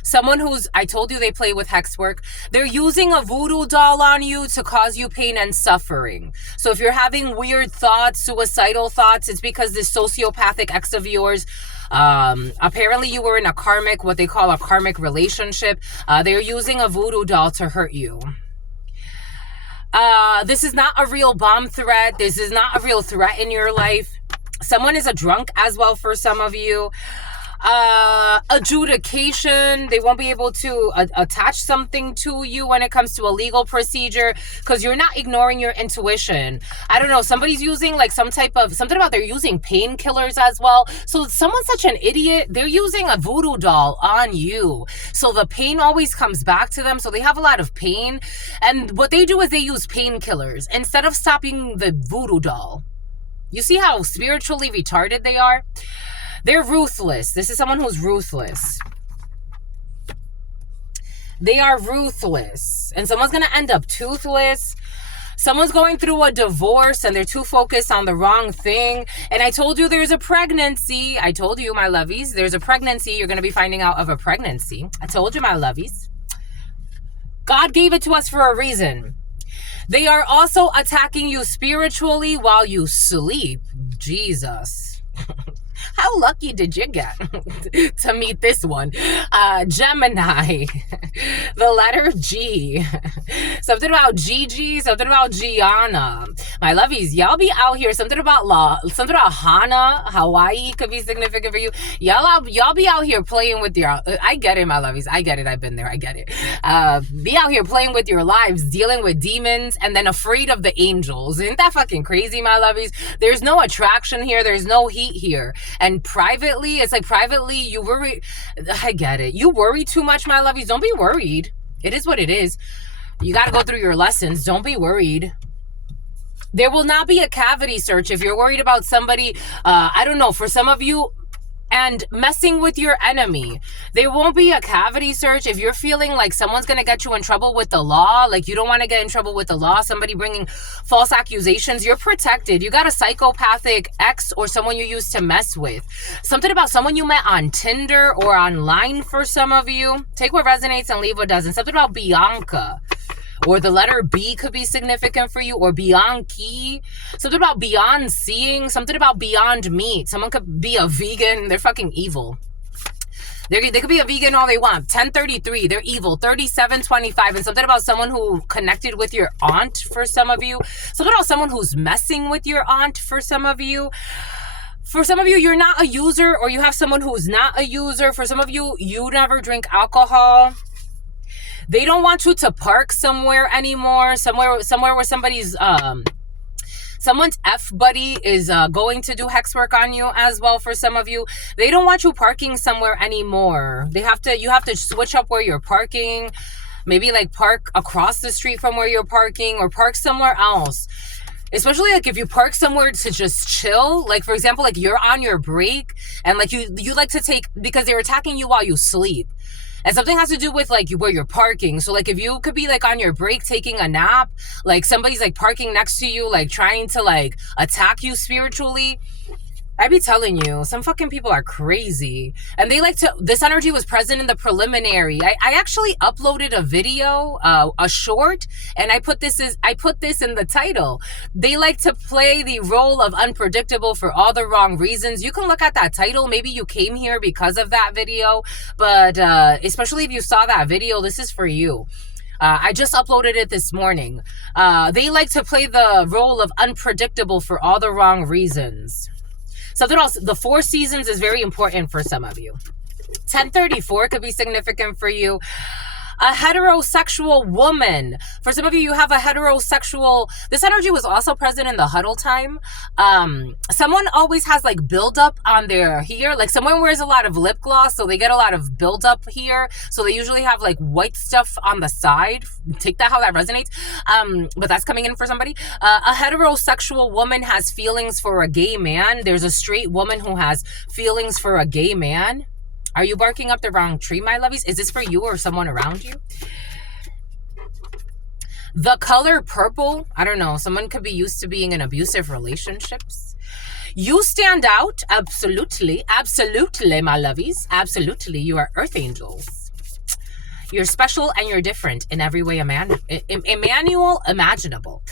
Someone who's, I told you they play with hex work. They're using a voodoo doll on you to cause you pain and suffering. So if you're having weird thoughts, suicidal thoughts, it's because this sociopathic ex of yours, apparently you were in a karmic, what they call a karmic relationship. They're using a voodoo doll to hurt you. This is not a real bomb threat. This is not a real threat in your life. Someone is a drunk as well for some of you. Adjudication, they won't be able to attach something to you when it comes to a legal procedure because you're not ignoring your intuition. I don't know, somebody's using like some type of, something about they're using painkillers as well. So someone's such an idiot, they're using a voodoo doll on you. So the pain always comes back to them. So they have a lot of pain. And what they do is they use painkillers instead of stopping the voodoo doll. You see how spiritually retarded they are? They're ruthless. This is someone who's ruthless. They are ruthless. And someone's going to end up toothless. Someone's going through a divorce and they're too focused on the wrong thing. And I told you there's a pregnancy. I told you, my lovies, there's a pregnancy. You're going to be finding out of a pregnancy. I told you, my lovies. God gave it to us for a reason. They are also attacking you spiritually while you sleep. Jesus. How lucky did you get to meet this one? Gemini, the letter G. Something about Gigi, something about Gianna. My lovies, y'all be out here. Something about Hana, Hawaii could be significant for you. Y'all be out here playing with your, I get it, my lovies. I get it. I've been there. I get it. Be out here playing with your lives, dealing with demons, and then afraid of the angels. Isn't that fucking crazy, my lovies? There's no attraction here. There's no heat here. And privately, it's like privately, you worry. I get it. You worry too much, my lovies. Don't be worried. It is what it is. You got to go through your lessons. Don't be worried. There will not be a cavity search if you're worried about somebody, I don't know, for some of you, and messing with your enemy. There won't be a cavity search if you're feeling like someone's going to get you in trouble with the law, like you don't want to get in trouble with the law, somebody bringing false accusations. You're protected. You got a psychopathic ex or someone you used to mess with. Something about someone you met on Tinder or online for some of you. Take what resonates and leave what doesn't. Something about Bianca. Or the letter B could be significant for you. Or Bianchi. Something about beyond seeing. Something about beyond meat. Someone could be a vegan. They're fucking evil. They could be a vegan all they want. 1033, they're evil. 3725, and something about someone who connected with your aunt for some of you. Something about someone who's messing with your aunt for some of you. For some of you, you're not a user, or you have someone who's not a user. For some of you, you never drink alcohol. They don't want you to park somewhere anymore. Somewhere where somebody's someone's F-buddy is going to do hex work on you as well. For some of you, they don't want you parking somewhere anymore. You have to switch up where you're parking. Maybe like park across the street from where you're parking, or park somewhere else. Especially like if you park somewhere to just chill, like for example, like you're on your break and like you like to take, because they're attacking you while you sleep. And something has to do with like where you're parking. So like if you could be like on your break taking a nap, like somebody's like parking next to you, like trying to like attack you spiritually. I be telling you, some fucking people are crazy. And they like to, this energy was present in the preliminary. I actually uploaded a video, a short, and I put this in the title. They like to play the role of unpredictable for all the wrong reasons. You can look at that title. Maybe you came here because of that video, but especially if you saw that video, this is for you. I just uploaded it this morning. They like to play the role of unpredictable for all the wrong reasons. Something else, the 4 seasons is very important for some of you. 1034 could be significant for you. A heterosexual woman. For some of you, you have a heterosexual... This energy was also present in the huddle time. Someone always has like buildup on their here. Like someone wears a lot of lip gloss, so they get a lot of buildup here. So they usually have like white stuff on the side. Take that how that resonates. But that's coming in for somebody. A heterosexual woman has feelings for a gay man. There's a straight woman who has feelings for a gay man. Are you barking up the wrong tree, my lovies? Is this for you or someone around you? The color purple, I don't know. Someone could be used to being in abusive relationships. You stand out. Absolutely. Absolutely, my lovies. Absolutely. You are earth angels. You're special and you're different in every way Emmanuel imaginable.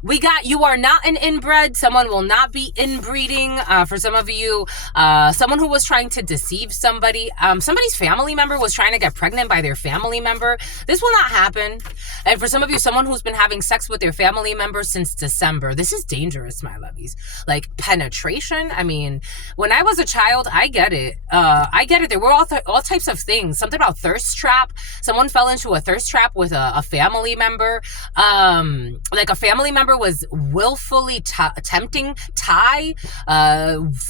We got, you are not an inbred. Someone will not be inbreeding. For some of you, someone who was trying to deceive somebody. Somebody's family member was trying to get pregnant by their family member. This will not happen. And for some of you, someone who's been having sex with their family member since December. This is dangerous, my lovies. Like penetration. I mean, when I was a child, I get it. I get it. There were all types of things. Something about thirst trap. Someone fell into a thirst trap with a family member. Like a family member was willfully tempting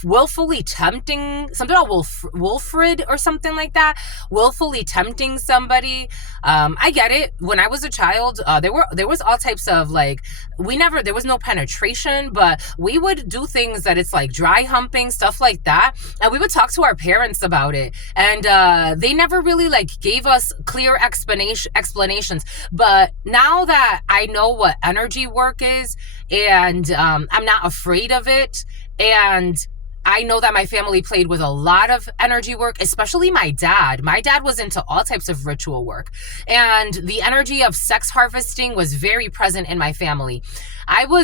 willfully tempting something about Wilfred or something like that, willfully tempting somebody. I get it. When I was a child, there was all types of like, there was no penetration, but we would do things that it's like dry humping, stuff like that, and we would talk to our parents about it, and they never really like gave us clear explanations. But now that I know what energy work is, and I'm not afraid of it, and I know that my family played with a lot of energy work, especially my dad. My dad was into all types of ritual work, and the energy of sex harvesting was very present in my family.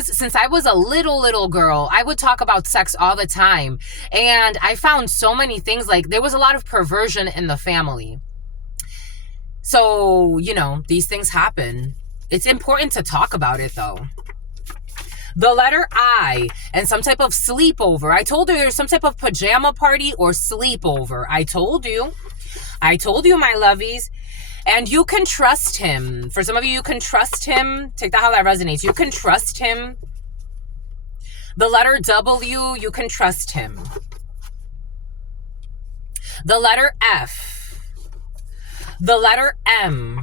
Since I was a little girl, I would talk about sex all the time, and I found so many things. Like there was a lot of perversion in the family. So, you know, these things happen. It's important to talk about it though. The letter I and some type of sleepover. I told you there's some type of pajama party or sleepover. I told you, my lovies. And you can trust him. For some of you, you can trust him. Take that how that resonates. You can trust him. The letter W, you can trust him. The letter F. The letter M.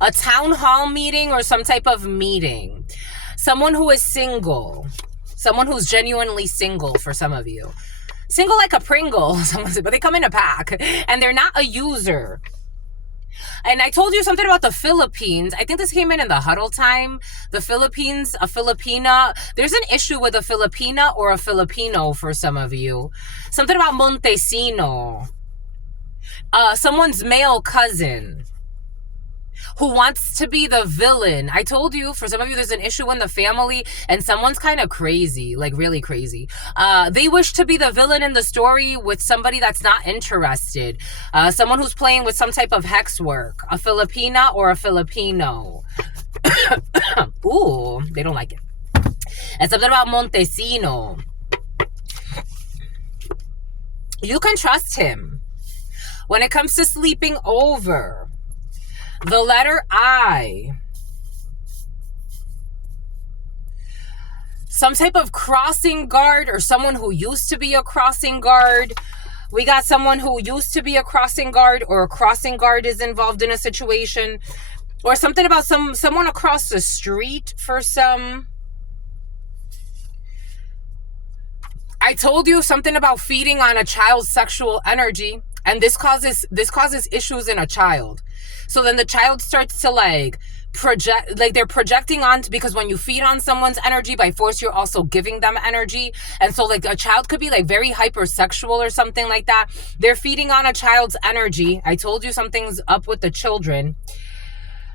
A town hall meeting or some type of meeting. Someone who is single. Someone who's genuinely single for some of you. Single like a Pringle, but they come in a pack. And they're not a user. And I told you something about the Philippines. I think this came in the huddle time. The Philippines, a Filipina. There's an issue with a Filipina or a Filipino for some of you. Something about Montesino. Someone's male cousin who wants to be the villain. I told you, for some of you, there's an issue in the family and someone's kind of crazy, like really crazy. They wish to be the villain in the story with somebody that's not interested. Someone who's playing with some type of hex work. A Filipina or a Filipino. Ooh, they don't like it. And something about Montesino. You can trust him. When it comes to sleeping over, the letter I. Some type of crossing guard or someone who used to be a crossing guard. We got someone who used to be a crossing guard or a crossing guard is involved in a situation. Or something about someone across the street for some. I told you something about feeding on a child's sexual energy. And this causes issues in a child. So then the child starts to like project, like they're projecting on, because when you feed on someone's energy by force, you're also giving them energy. And so like a child could be like very hypersexual or something like that. They're feeding on a child's energy. I told you something's up with the children.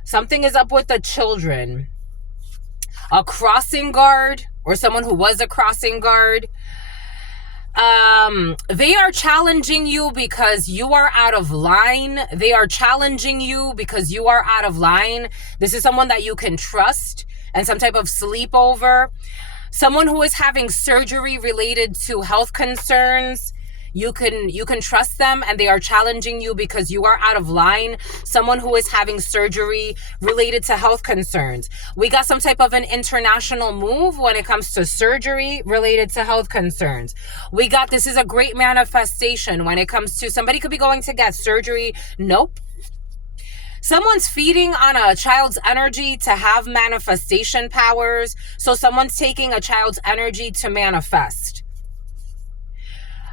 Something is up with the children. A crossing guard or someone who was a crossing guard. They are challenging you because you are out of line. They are challenging you because you are out of line. This is someone that you can trust, and some type of sleepover. Someone who is having surgery related to health concerns, you can trust them, and they are challenging you because you are out of line. Someone who is having surgery related to health concerns. We got some type of an international move when it comes to surgery related to health concerns. We got, this is a great manifestation when it comes to somebody could be going to get surgery. Nope. Someone's feeding on a child's energy to have manifestation powers. So someone's taking a child's energy to manifest.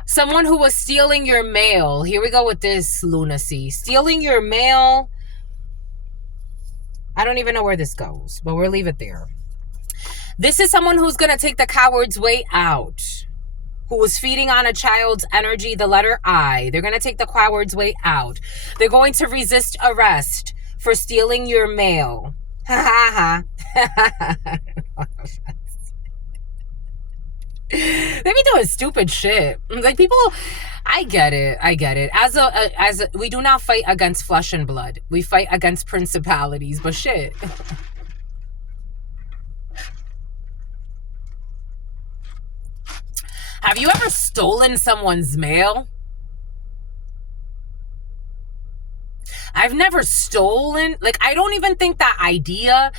Someone who was stealing your mail. Here we go with this lunacy. Stealing your mail. I don't even know where this goes, but we'll leave it there. This is someone who's going to take the coward's way out. Who was feeding on a child's energy, the letter I. They're going to take the coward's way out. They're going to resist arrest for stealing your mail. Ha ha ha. They be doing stupid shit. Like, people, I get it. As a, we do not fight against flesh and blood. We fight against principalities, but shit. Have you ever stolen someone's mail? I've never stolen. Like, I don't even think that idea.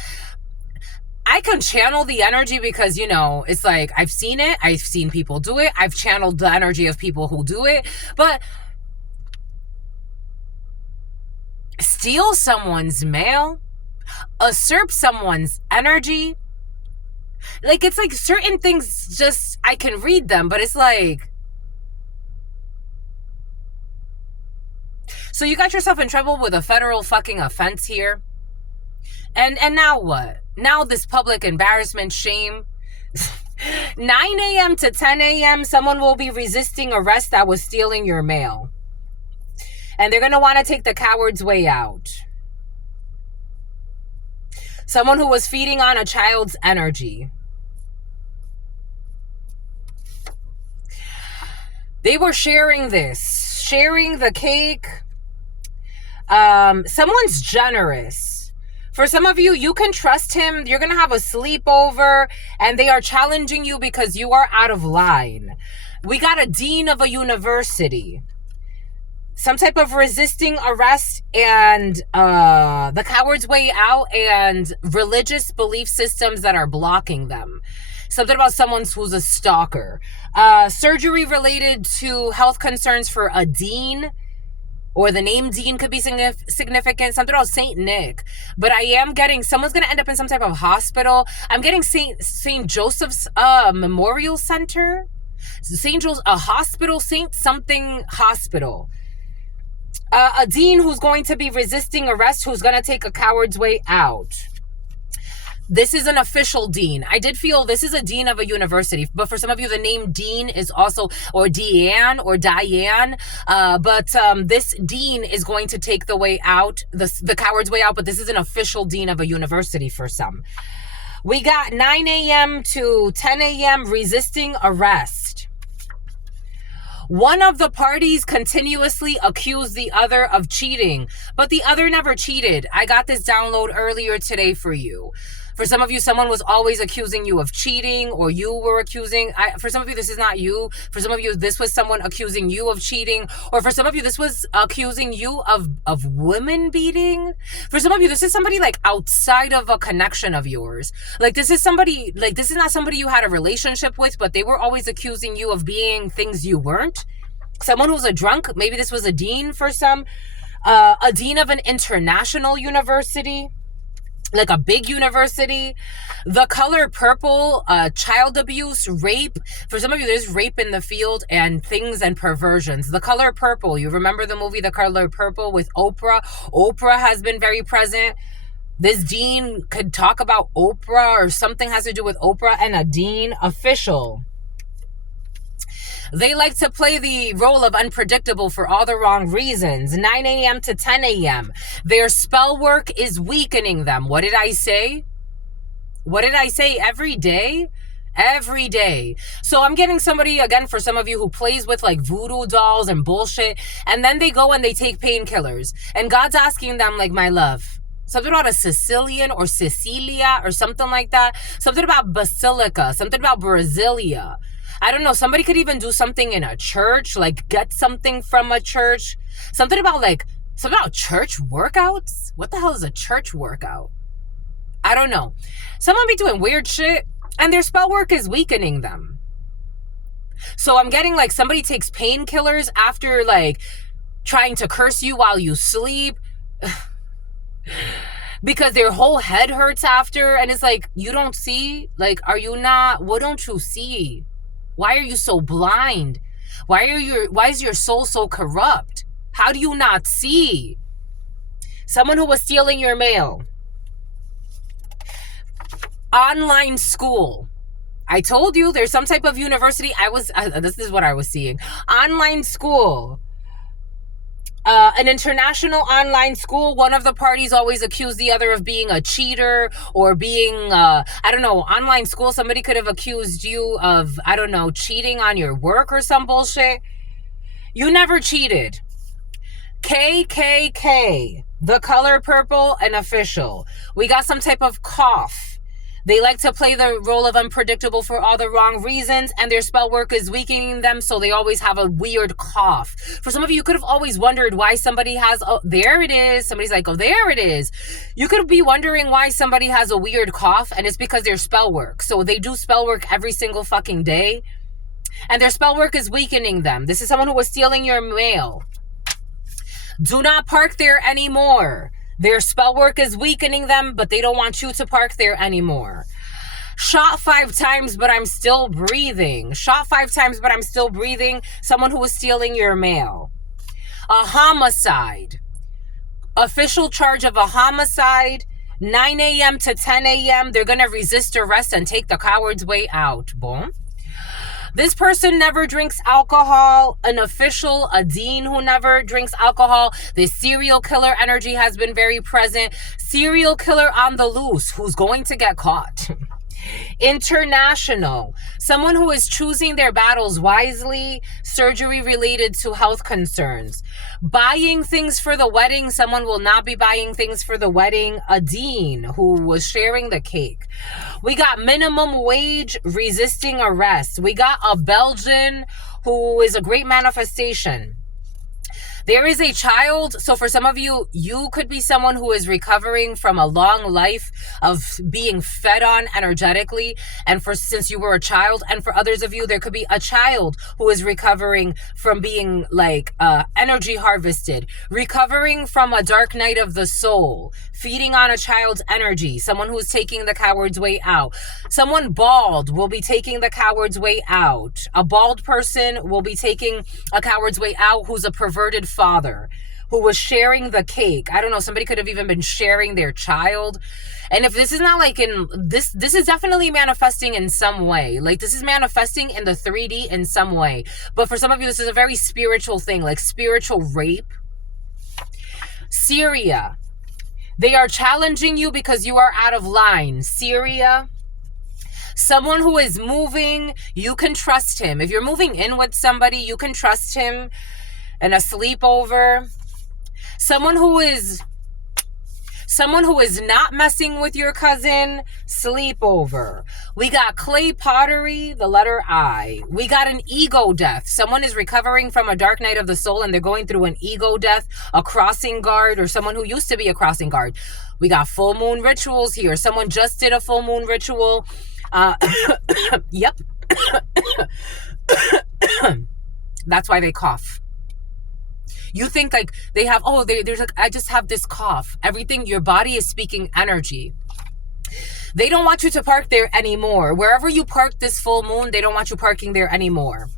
I can channel the energy because, you know, it's like, I've seen it. I've seen people do it. I've channeled the energy of people who do it. But steal someone's mail, usurp someone's energy. Like, it's like certain things just, I can read them, but it's like, so you got yourself in trouble with a federal fucking offense here. And now what? Now this public embarrassment, shame. 9 a.m. to 10 a.m., someone will be resisting arrest that was stealing your mail. And they're going to want to take the coward's way out. Someone who was feeding on a child's energy. They were sharing this. Sharing the cake. Someone's generous. For some of you, you can trust him. You're going to have a sleepover, and they are challenging you because you are out of line. We got a dean of a university. Some type of resisting arrest and the coward's way out, and religious belief systems that are blocking them. Something about someone who's a stalker. Surgery related to health concerns for a dean. Or the name Dean could be significant. Something about Saint Nick. But I am getting, someone's going to end up in some type of hospital. I'm getting Saint Joseph's Memorial Center. Saint Joseph's, a hospital, Saint something hospital. A dean who's going to be resisting arrest, who's going to take a coward's way out. This is an official dean. I did feel this is a dean of a university, but for some of you, the name Dean is also, or Deanne or Diane. But this dean is going to take the way out, the coward's way out, but this is an official dean of a university for some. We got 9 a.m. to 10 a.m. resisting arrest. One of the parties continuously accused the other of cheating, but the other never cheated. I got this download earlier today for you. For some of you, someone was always accusing you of cheating, or you were accusing. For some of you, this is not you. For some of you, this was someone accusing you of cheating. Or for some of you, this was accusing you of women beating. For some of you, this is somebody like outside of a connection of yours. Like, this is somebody, like, this is not somebody you had a relationship with, but they were always accusing you of being things you weren't. Someone who's a drunk. Maybe this was a dean for some. A dean of an international university. Like a big university. The color purple, child abuse, rape. For some of you, there's rape in the field and things and perversions. The color purple. You remember the movie The Color Purple with Oprah? Oprah has been very present. This dean could talk about Oprah, or something has to do with Oprah, and a dean official. They like to play the role of unpredictable for all the wrong reasons. 9 a.m. to 10 a.m. Their spell work is weakening them. What did I say? What did I say? Every day? Every day. So I'm getting somebody, again, for some of you, who plays with like voodoo dolls and bullshit. And then they go and they take painkillers. And God's asking them, like, my love, Something about a Sicilian or Sicilia or something like that. Something about Basilica. Something about Brasilia. I don't know. Somebody could even do something in a church, like get something from a church. Something about church workouts. What the hell is a church workout? I don't know. Someone be doing weird shit and their spell work is weakening them. So I'm getting like somebody takes painkillers after like trying to curse you while you sleep because their whole head hurts after. And it's like, you don't see? Like, are you not? What don't you see? Why are you so blind? Why is your soul so corrupt? How do you not see? Someone who was stealing your mail. Online school. I told you there's some type of university. This is what I was seeing. Online school. An international online school. One of the parties always accused the other of being a cheater or being, I don't know, online school. Somebody could have accused you of, I don't know, cheating on your work or some bullshit. You never cheated. KKK. The color purple and official. We got some type of cough. They like to play the role of unpredictable for all the wrong reasons, and their spell work is weakening them, so they always have a weird cough. For some of you could have always wondered why somebody has, oh, there it is. Somebody's like, oh, there it is. You could be wondering why somebody has a weird cough, and it's because their spell work. So they do spell work every single fucking day, and their spell work is weakening them. This is someone who was stealing your mail. Do not park there anymore. Their spell work is weakening them, but they don't want you to park there anymore. Shot 5 times, but I'm still breathing. Shot 5 times, but I'm still breathing. Someone who was stealing your mail. A homicide. Official charge of a homicide. 9 a.m. to 10 a.m. They're going to resist arrest and take the coward's way out. Boom. This person never drinks alcohol. An official, a dean who never drinks alcohol. This serial killer energy has been very present. Serial killer on the loose who's going to get caught. International, someone who is choosing their battles wisely. Surgery related to health concerns. Buying things for the wedding. Someone will not be buying things for the wedding. A dean who was sharing the cake. We got minimum wage resisting arrest. We got a Belgian who is a great manifestation. There is a child. So for some of you, you could be someone who is recovering from a long life of being fed on energetically. And since you were a child, and for others of you, there could be a child who is recovering from being like energy harvested, recovering from a dark night of the soul, feeding on a child's energy, someone who's taking the coward's way out. Someone bald will be taking the coward's way out. A bald person will be taking a coward's way out who's a perverted father who was sharing the cake. I don't know, somebody could have even been sharing their child. And if this is not like in this is definitely manifesting in some way. Like this is manifesting in the 3D in some way. But for some of you, this is a very spiritual thing, like spiritual rape. Syria. They are challenging you because you are out of line. Syria. Someone who is moving, you can trust him. If you're moving in with somebody, you can trust him. And a sleepover. Someone who is not messing with your cousin. Sleepover. We got clay pottery, the letter I. We got an ego death. Someone is recovering from a dark night of the soul and they're going through an ego death. A crossing guard or someone who used to be a crossing guard. We got full moon rituals here. Someone just did a full moon ritual. Yep. That's why they cough. You think like they have, there's like, I just have this cough. Everything, your body is speaking energy. They don't want you to park there anymore. Wherever you park this full moon, they don't want you parking there anymore.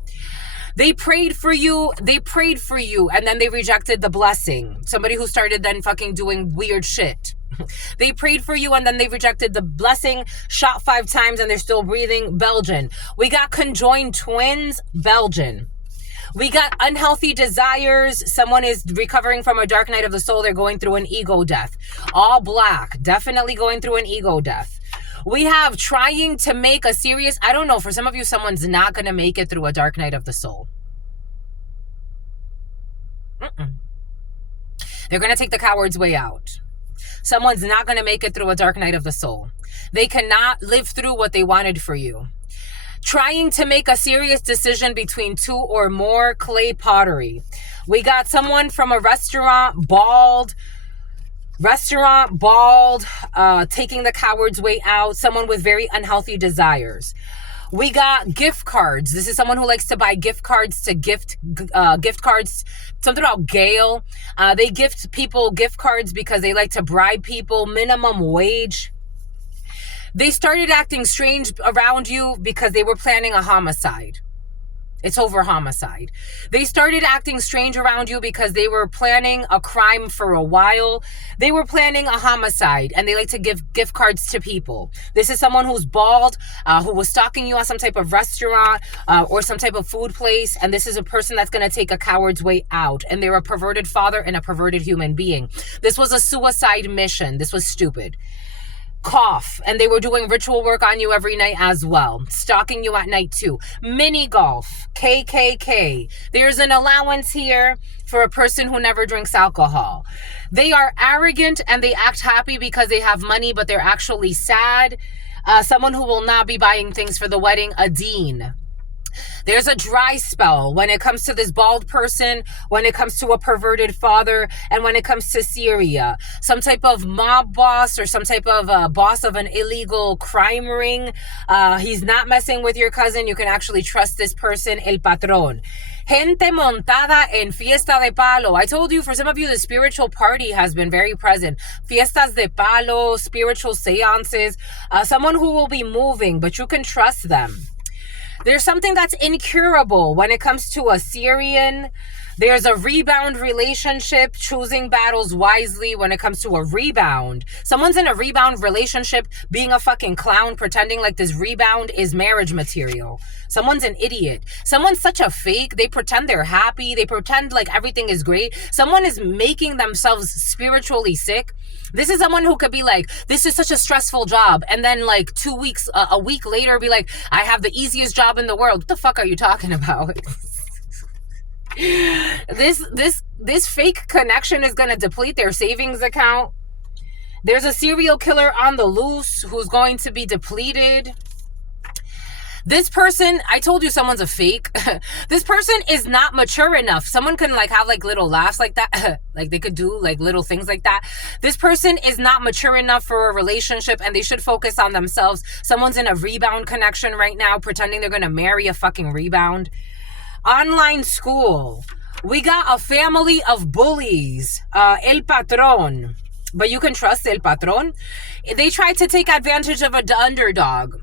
They prayed for you, and then they rejected the blessing. Somebody who started then fucking doing weird shit. They prayed for you and then they rejected the blessing. Shot 5 times and they're still breathing. Belgian. We got conjoined twins. Belgian. We got unhealthy desires. Someone is recovering from a dark night of the soul. They're going through an ego death. All black. Definitely going through an ego death. We have trying to make a serious, I don't know, for some of you, someone's not going to make it through a dark night of the soul. They're going to take the coward's way out. Someone's not going to make it through a dark night of the soul. They cannot live through what they wanted for you. Trying to make a serious decision between two or more, clay pottery. We got someone from a restaurant, bald, taking the coward's way out, someone with very unhealthy desires. We got gift cards. This is someone who likes to buy gift cards to gift cards. Something about Gale. They gift people gift cards because they like to bribe people, minimum wage. They started acting strange around you because they were planning a homicide. It's over homicide. They started acting strange around you because they were planning a crime for a while. They were planning a homicide, and they like to give gift cards to people. This is someone who's bald, who was stalking you at some type of restaurant or some type of food place, and this is a person that's going to take a coward's way out, and they're a perverted father and a perverted human being. This was a suicide mission. This was stupid. Cough, and they were doing ritual work on you every night as well, stalking you at night too. Mini golf, KKK. There's an allowance here for a person who never drinks alcohol. They are arrogant and they act happy because they have money, but they're actually sad. Someone who will not be buying things for the wedding, a dean. There's a dry spell when it comes to this bald person, when it comes to a perverted father, and when it comes to Syria. Some type of mob boss or some type of boss of an illegal crime ring. He's not messing with your cousin. You can actually trust this person, el patrón. Gente montada en fiesta de palo. I told you, for some of you, the spiritual party has been very present. Fiestas de palo, spiritual seances. Someone who will be moving, but you can trust them. There's something that's incurable when it comes to a Syrian. There's a rebound relationship, choosing battles wisely when it comes to a rebound. Someone's in a rebound relationship being a fucking clown, pretending like this rebound is marriage material. Someone's an idiot. Someone's such a fake. They pretend they're happy. They pretend like everything is great. Someone is making themselves spiritually sick. This is someone who could be like, this is such a stressful job. And then like a week later, be like, I have the easiest job in the world. What the fuck are you talking about? This fake connection is going to deplete their savings account. There's a serial killer on the loose who's going to be depleted. This person, I told you someone's a fake. This person is not mature enough. Someone can like have like little laughs like that. Like they could do like little things like that. This person is not mature enough for a relationship and they should focus on themselves. Someone's in a rebound connection right now, pretending they're going to marry a fucking rebound. Online school. We got a family of bullies. El patrón. But you can trust el patrón. They tried to take advantage of an underdog.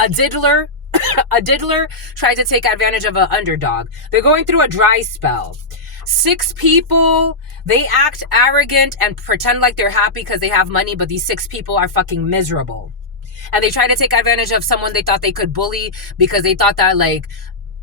A diddler tried to take advantage of an underdog. They're going through a dry spell. 6 people, they act arrogant and pretend like they're happy because they have money, but these 6 people are fucking miserable. And they try to take advantage of someone they thought they could bully because they thought that like,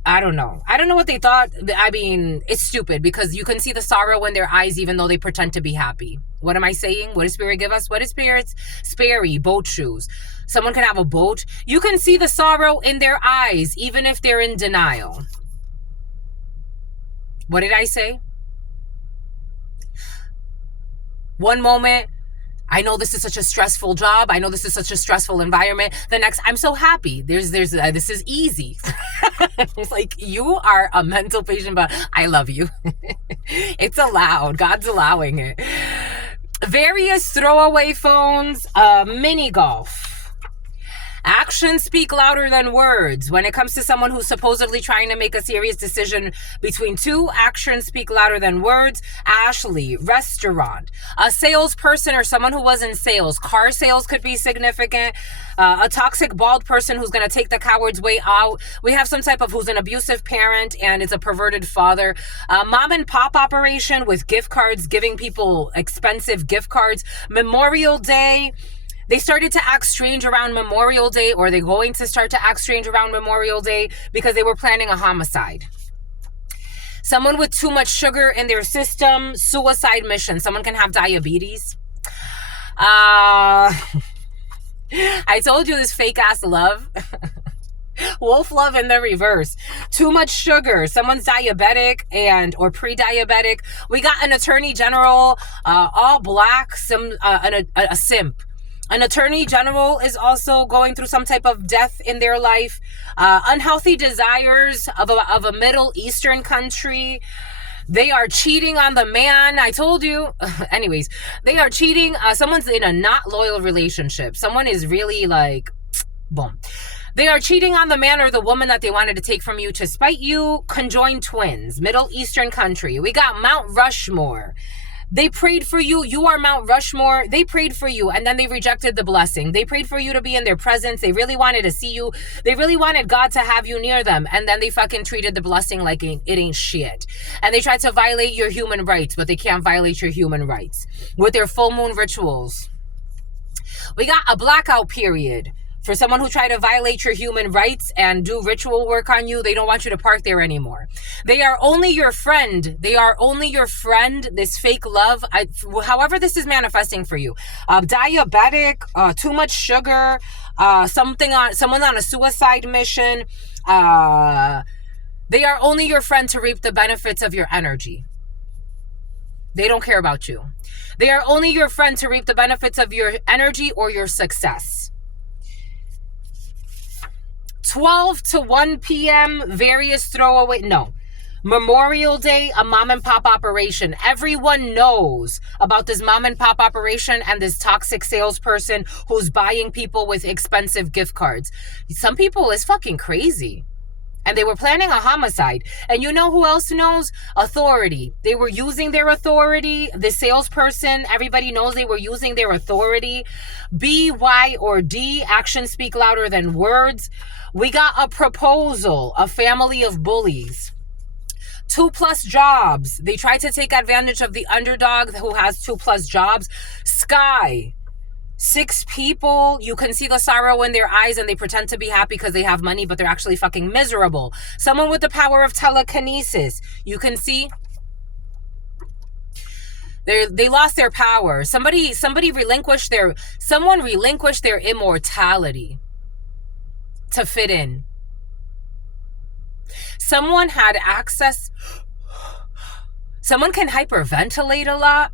I don't know what they thought. I mean, it's stupid because you can see the sorrow in their eyes even though they pretend to be happy. What am I saying? What does Spirit give us? What is Spirit's? Sperry, boat shoes. Someone can have a boat. You can see the sorrow in their eyes even if they're in denial. What did I say? One moment, I know this is such a stressful job. I know this is such a stressful environment. The next, I'm so happy. This is easy. It's like, you are a mental patient, but I love you. It's allowed. God's allowing it. Various throwaway phones, mini golf. Actions speak louder than words. When it comes to someone who's supposedly trying to make a serious decision between two, actions speak louder than words. Ashley, restaurant. A salesperson or someone who was in sales. Car sales could be significant. A toxic bald person who's going to take the coward's way out. We have some type of who's an abusive parent and it's a perverted father. Mom and pop operation with gift cards, giving people expensive gift cards. Memorial Day. They started to act strange around Memorial Day, or they're going to start to act strange around Memorial Day because they were planning a homicide. Someone with too much sugar in their system, suicide mission. Someone can have diabetes. I told you this fake ass love. Wolf love in the reverse. Too much sugar. Someone's diabetic or pre-diabetic. We got an attorney general, all black, a simp. An attorney general is also going through some type of death in their life. Unhealthy desires of a Middle Eastern country. They are cheating on the man. I told you. Anyways, they are cheating. Someone's in a not loyal relationship. Someone is really like, boom. They are cheating on the man or the woman that they wanted to take from you to spite you. Conjoined twins. Middle Eastern country. We got Mount Rushmore. They prayed for you. You are Mount Rushmore. They prayed for you, and then they rejected the blessing. They prayed for you to be in their presence. They really wanted to see you. They really wanted God to have you near them, and then they fucking treated the blessing like it ain't shit. And they tried to violate your human rights, but they can't violate your human rights with their full moon rituals. We got a blackout period. For someone who tried to violate your human rights and do ritual work on you, they don't want you to park there anymore. They are only your friend. They are only your friend. This fake love, however this is manifesting for you. Diabetic, too much sugar, someone on a suicide mission. They are only your friend to reap the benefits of your energy. They don't care about you. They are only your friend to reap the benefits of your energy or your success. 12 to 1 p.m., various throwaway, no. Memorial Day, a mom and pop operation. Everyone knows about this mom and pop operation and this toxic salesperson who's buying people with expensive gift cards. Some people is fucking crazy. And they were planning a homicide. And you know who else knows? Authority. They were using their authority. The salesperson, everybody knows they were using their authority. B, Y, or D, actions speak louder than words. We got a proposal, a family of bullies. 2+ jobs. They tried to take advantage of the underdog who has 2+ jobs. Sky. 6 people, you can see the sorrow in their eyes and they pretend to be happy because they have money, but they're actually fucking miserable. Someone with the power of telekinesis, you can see they lost their power. Someone relinquished their immortality to fit in. Someone had access. Someone can hyperventilate a lot.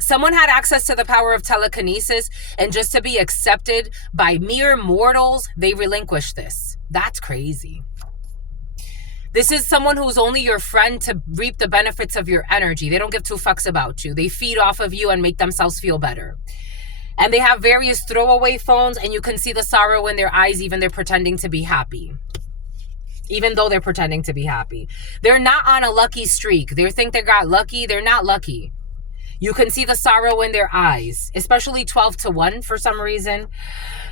Someone had access to the power of telekinesis, and just to be accepted by mere mortals, they relinquished this. That's crazy. This is someone who's only your friend to reap the benefits of your energy. They don't give 2 fucks about you. They feed off of you and make themselves feel better. And they have various throwaway phones, and you can see the sorrow in their eyes, even they're pretending to be happy. Even though they're pretending to be happy. They're not on a lucky streak. They think they got lucky. They're not lucky. You can see the sorrow in their eyes, especially 12 to 1 for some reason.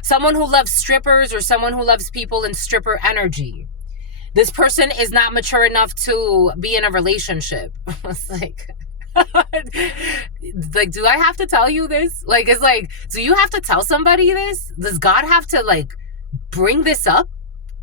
Someone who loves strippers or someone who loves people in stripper energy. This person is not mature enough to be in a relationship. It's like, do I have to tell you this? It's like, do you have to tell somebody this? Does God have to bring this up?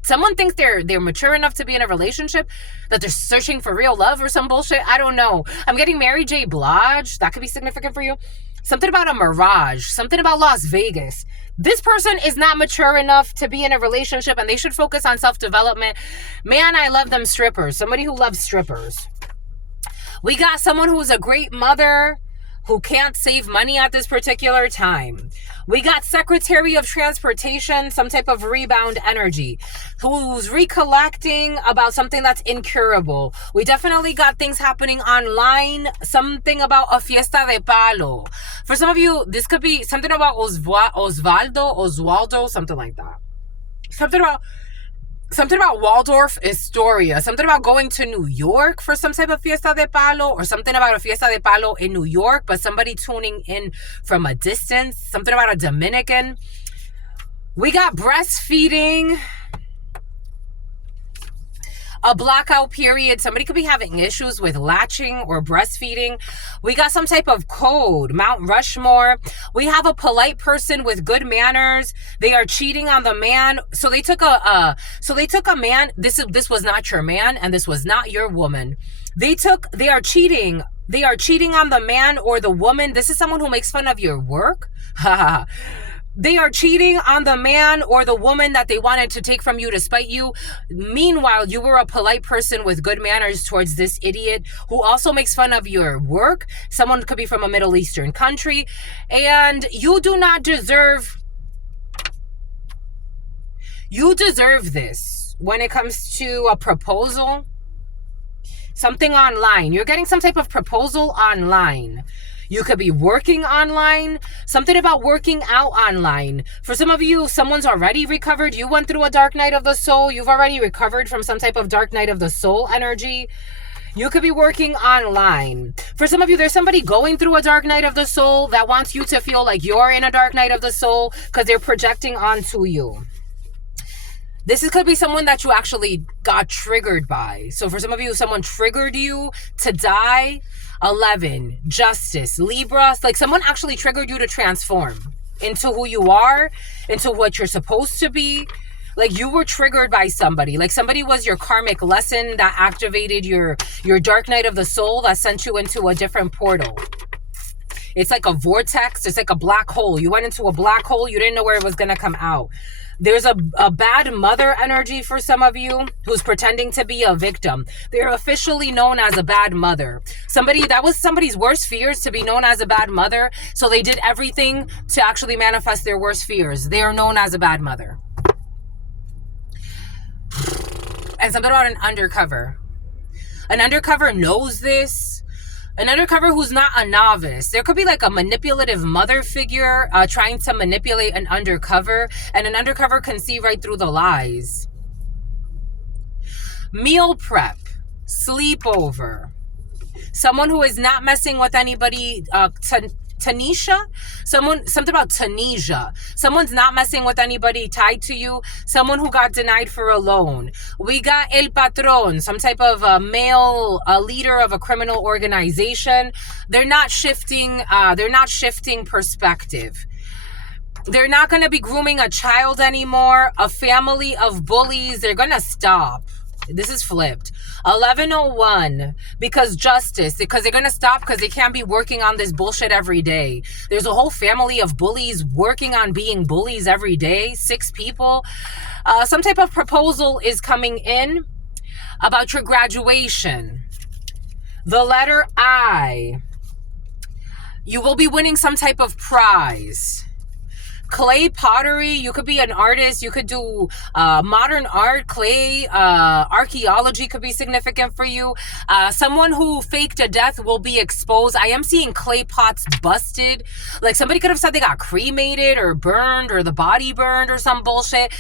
Someone thinks they're mature enough to be in a relationship, that they're searching for real love or some bullshit. I don't know. I'm getting Mary J. Blige. That could be significant for you. Something about a mirage. Something about Las Vegas. This person is not mature enough to be in a relationship, and they should focus on self-development. Man, I love them strippers. Somebody who loves strippers. We got someone who's a great mother who can't save money at this particular time. We got Secretary of Transportation, some type of rebound energy, who's recollecting about something that's incurable. We definitely got things happening online, something about a fiesta de palo. For some of you, this could be something about Oswaldo, something like that. Something about Waldorf Astoria. Something about going to New York for some type of fiesta de palo, or something about a fiesta de palo in New York, but somebody tuning in from a distance. Something about a Dominican. We got breastfeeding. A blackout period. Somebody could be having issues with latching or breastfeeding. We got some type of code. Mount Rushmore. We have a polite person with good manners. They are cheating on the man. So they took a man. This was not your man, and this was not your woman. They are cheating. They are cheating on the man or the woman. This is someone who makes fun of your work. They are cheating on the man or the woman that they wanted to take from you to spite you. Meanwhile, you were a polite person with good manners towards this idiot who also makes fun of your work. Someone could be from a Middle Eastern country. And you do not deserve... You deserve this when it comes to a proposal. Something online. You're getting some type of proposal online. You could be working online. Something about working out online. For some of you, someone's already recovered. You went through a dark night of the soul. You've already recovered from some type of dark night of the soul energy. You could be working online. For some of you, there's somebody going through a dark night of the soul that wants you to feel like you're in a dark night of the soul because they're projecting onto you. This could be someone that you actually got triggered by. So for some of you, someone triggered you to die. 11, Justice, Libra. Like someone actually triggered you to transform into who you are, into what you're supposed to be. Like you were triggered by somebody. Like somebody was your karmic lesson that activated your dark night of the soul that sent you into a different portal. It's like a vortex. It's like a black hole. You went into a black hole. You didn't know where it was going to come out. There's a bad mother energy for some of you who's pretending to be a victim. They're officially known as a bad mother. That was somebody's worst fears, to be known as a bad mother. So they did everything to actually manifest their worst fears. They are known as a bad mother. And something about an undercover. An undercover knows this. An undercover who's not a novice. There could be like a manipulative mother figure trying to manipulate an undercover, and an undercover can see right through the lies. Meal prep, sleepover. Someone who is not messing with anybody. Tanisha, something about Tunisia. Someone's not messing with anybody tied to you. Someone who got denied for a loan. We got El Patron, some type of male leader of a criminal organization. They're not shifting perspective. They're not going to be grooming a child anymore. A family of bullies. They're going to stop. This is flipped. 1101, because justice, because they're going to stop because they can't be working on this bullshit every day. There's a whole family of bullies working on being bullies every day. 6 people. Some type of proposal is coming in about your graduation. The letter I. You will be winning some type of prize. Clay pottery, you could be an artist, you could do modern art, clay, archaeology could be significant for you. Someone who faked a death will be exposed. I am seeing clay pots busted. Like somebody could have said they got cremated or burned or the body burned or some bullshit.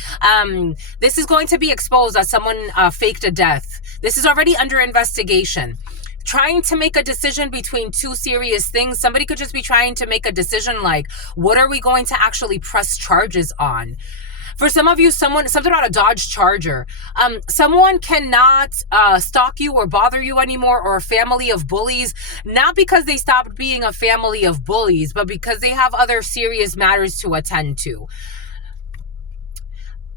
This is going to be exposed as someone faked a death. This is already under investigation. Trying to make a decision between 2 serious things. Somebody could just be trying to make a decision like, what are we going to actually press charges on? For some of you, something about a Dodge Charger. Someone cannot stalk you or bother you anymore, or a family of bullies, not because they stopped being a family of bullies, but because they have other serious matters to attend to.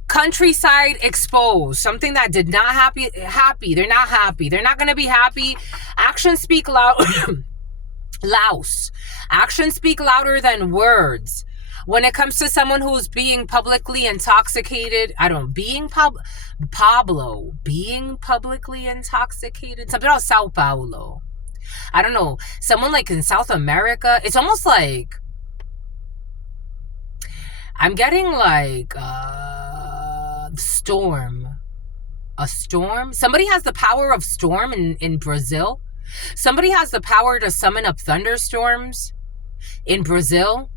Countryside exposed, something that did not happy. They're not happy. They're not going to be happy. Actions speak loud. Louse. Actions speak louder than words. When it comes to someone who's being publicly intoxicated, being publicly intoxicated. Something about Sao Paulo. I don't know. Someone like in South America. It's almost like I'm getting like storm. A storm. Somebody has the power of storm in Brazil. Somebody has the power to summon up thunderstorms in Brazil.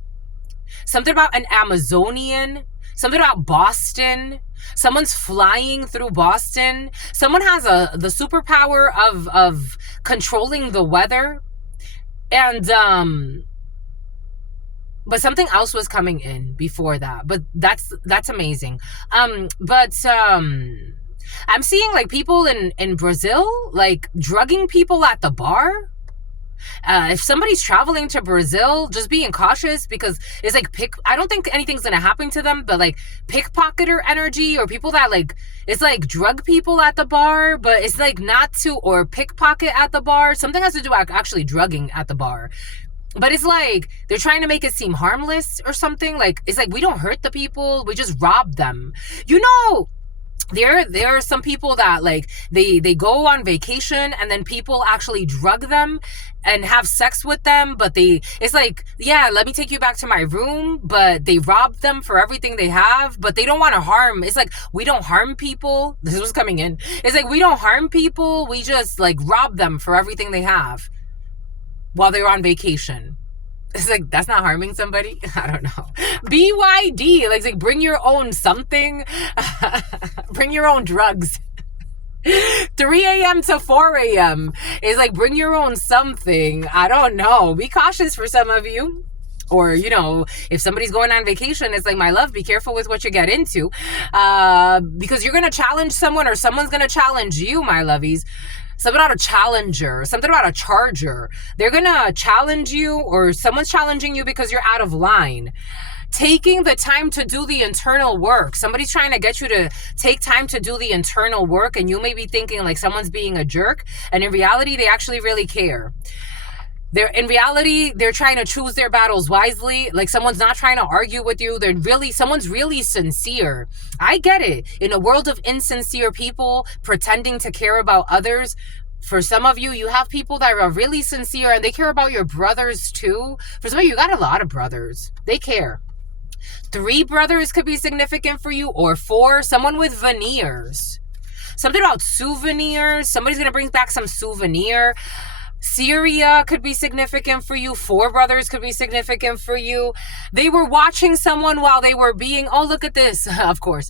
Something about an Amazonian. Something about Boston. Someone's flying through Boston. Someone has the superpower of controlling the weather. And but something else was coming in before that. But that's amazing. I'm seeing like people in Brazil like drugging people at the bar. If somebody's traveling to Brazil, just being cautious, because it's like I don't think anything's gonna happen to them, but like pickpocketer energy, or people that like, it's like drug people at the bar, but it's like not to, or pickpocket at the bar. Something has to do with actually drugging at the bar. But it's like they're trying to make it seem harmless or something. Like, it's like we don't hurt the people, we just rob them. You know, there are some people that like they go on vacation and then people actually drug them and have sex with them, but it's like, yeah, let me take you back to my room, but they rob them for everything they have, but they don't want to harm. It's like, we don't harm people. This was coming in. It's like, we don't harm people, we just like rob them for everything they have while they're on vacation. It's like, that's not harming somebody. I don't know. BYD, like bring your own something. Bring your own drugs. 3 a.m. to 4 a.m. is like, bring your own something. I don't know. Be cautious for some of you. Or, you know, if somebody's going on vacation, it's like, my love, be careful with what you get into. Because you're going to challenge someone or someone's going to challenge you, my lovies. Something about a challenger, something about a charger. They're going to challenge you, or someone's challenging you because you're out of line. Taking the time to do the internal work. Somebody's trying to get you to take time to do the internal work, and you may be thinking like someone's being a jerk, and in reality, they actually really care. In reality, they're trying to choose their battles wisely. Like, someone's not trying to argue with you. Someone's really sincere. I get it. In a world of insincere people pretending to care about others, for some of you, you have people that are really sincere and they care about your brothers too. For some of you got a lot of brothers. They care. 3 brothers could be significant for you, or 4. Someone with veneers. Something about souvenirs. Somebody's going to bring back some souvenir. Syria could be significant for you. 4 brothers could be significant for you. They were watching someone while they were being, oh, look at this, of course.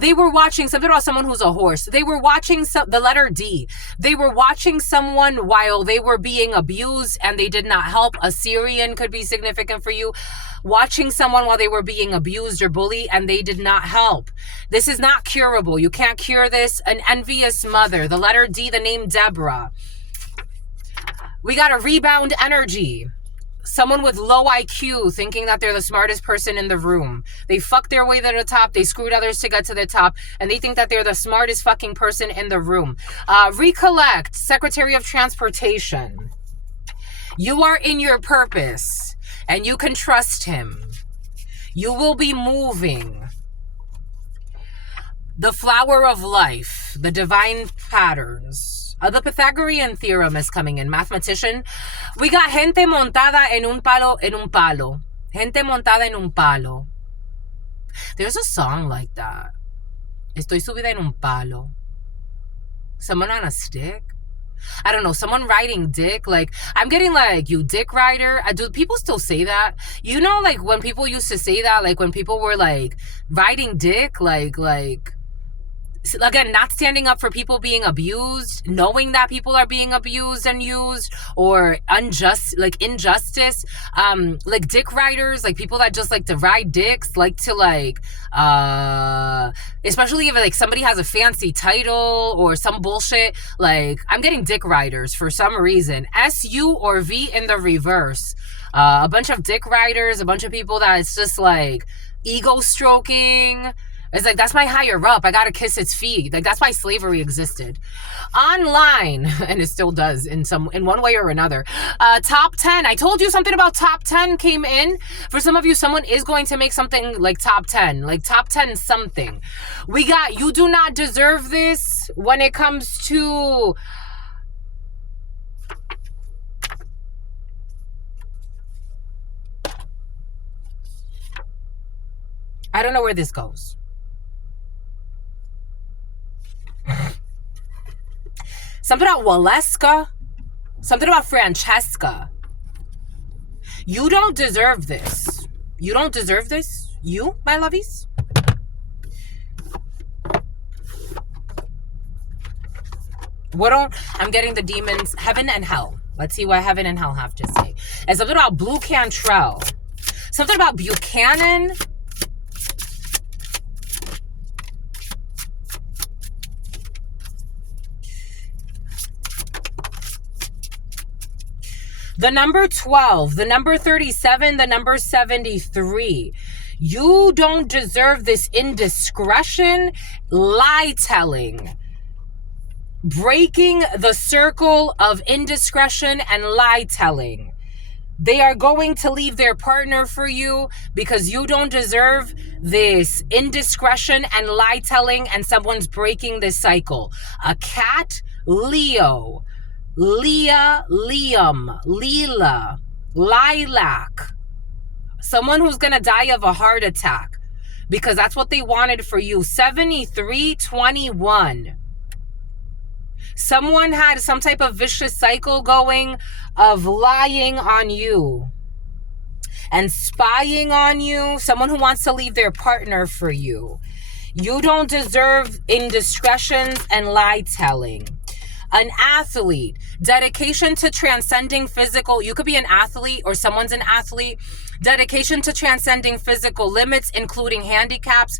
They were watching something about someone who's a horse. They were watching the letter D. They were watching someone while they were being abused and they did not help. A Syrian could be significant for you. Watching someone while they were being abused or bullied and they did not help. This is not curable. You can't cure this. An envious mother. The letter D, the name Deborah. We got a rebound energy. Someone with low IQ thinking that they're the smartest person in the room. They fucked their way to the top. They screwed others to get to the top. And they think that they're the smartest fucking person in the room. Recollect, Secretary of Transportation. You are in your purpose. And you can trust him. You will be moving. The flower of life. The divine patterns. The Pythagorean theorem is coming in. Mathematician. We got gente montada en un palo, en un palo. Gente montada en un palo. There's a song like that. Estoy subida en un palo. Someone on a stick. I don't know. Someone riding dick. Like, I'm getting like, you dick rider. Do people still say that? You know, like when people used to say that, like when people were like riding dick, like, again, not standing up for people being abused, knowing that people are being abused and used, or injustice, like dick riders, like people that just like to ride dicks, like to like, especially if like somebody has a fancy title or some bullshit, like I'm getting dick riders for some reason. SU or V in the reverse. A bunch of dick riders, a bunch of people that it's just like ego stroking. It's like, that's my higher up. I gotta kiss its feet. Like, that's why slavery existed. Online, and it still does in one way or another. Top 10. I told you something about top 10 came in. For some of you, someone is going to make something like top 10. Like top 10 something. We got, you do not deserve this when it comes to... I don't know where this goes. Something about Waleska. Something about Francesca. You don't deserve this. You don't deserve this. You, my lovies. I'm getting the demons, heaven and hell. Let's see what heaven and hell have to say. And something about Blue Cantrell. Something about Buchanan. The number 12, the number 37, the number 73. You don't deserve this indiscretion, lie telling, breaking the circle of indiscretion and lie telling. They are going to leave their partner for you because you don't deserve this indiscretion and lie telling, and someone's breaking this cycle. A cat, Leo, Leah, Liam, Leela, Lilac. Someone who's going to die of a heart attack because that's what they wanted for you. 7321. Someone had some type of vicious cycle going of lying on you and spying on you. Someone who wants to leave their partner for you. You don't deserve indiscretions and lie telling. An athlete, dedication to transcending physical. You could be an athlete or someone's an athlete. Dedication to transcending physical limits, including handicaps.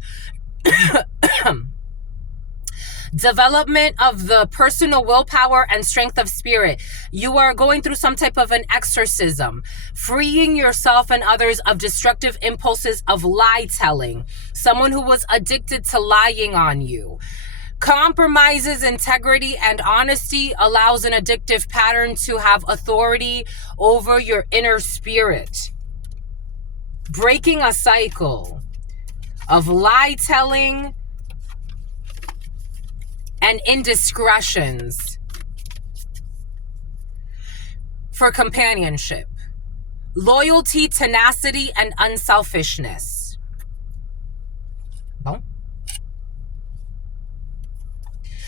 Development of the personal willpower and strength of spirit. You are going through some type of an exorcism, freeing yourself and others of destructive impulses of lie telling. Someone who was addicted to lying on you. Compromises integrity and honesty, allows an addictive pattern to have authority over your inner spirit. Breaking a cycle of lie telling and indiscretions for companionship. Loyalty, tenacity, and unselfishness. Bon.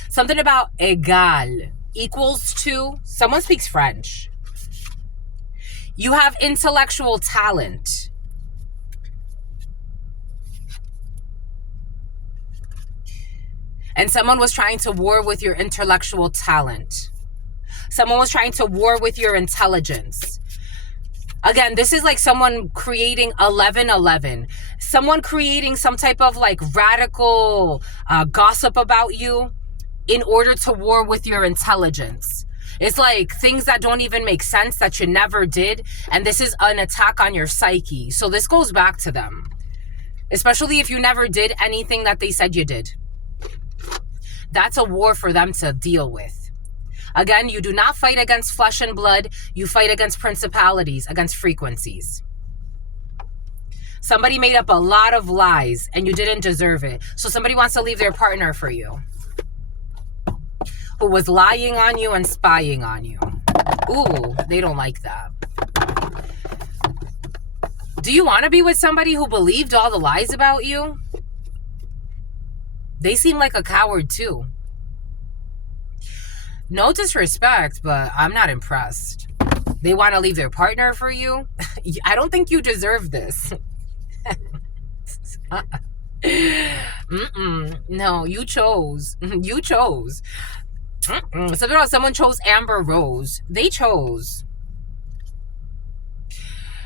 Something about égal, equals to. Someone speaks French. You have intellectual talent. And someone was trying to war with your intellectual talent. Someone was trying to war with your intelligence. Again, this is like someone creating 1111. Someone creating some type of like radical gossip about you in order to war with your intelligence. It's like things that don't even make sense that you never did. And this is an attack on your psyche. So this goes back to them. Especially if you never did anything that they said you did. That's a war for them to deal with. Again, you do not fight against flesh and blood. You fight against principalities, against frequencies. Somebody made up a lot of lies and you didn't deserve it. So somebody wants to leave their partner for you, who was lying on you and spying on you. Ooh, they don't like that. Do you want to be with somebody who believed all the lies about you? They seem like a coward too. No disrespect, but I'm not impressed. They want to leave their partner for you? I don't think you deserve this. No, you chose. You chose. Someone chose Amber Rose. They chose.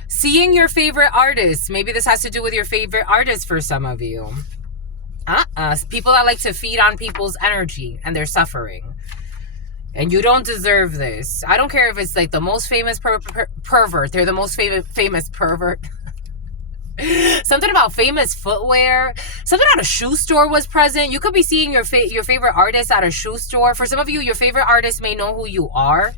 Seeing your favorite artist. Maybe this has to do with your favorite artist for some of you. People that like to feed on people's energy and their suffering. And you don't deserve this. I don't care if it's like the most famous pervert. They're the most famous pervert. Something about famous footwear. Something at a shoe store was present. You could be seeing your favorite artist at a shoe store. For some of you, your favorite artist may know who you are.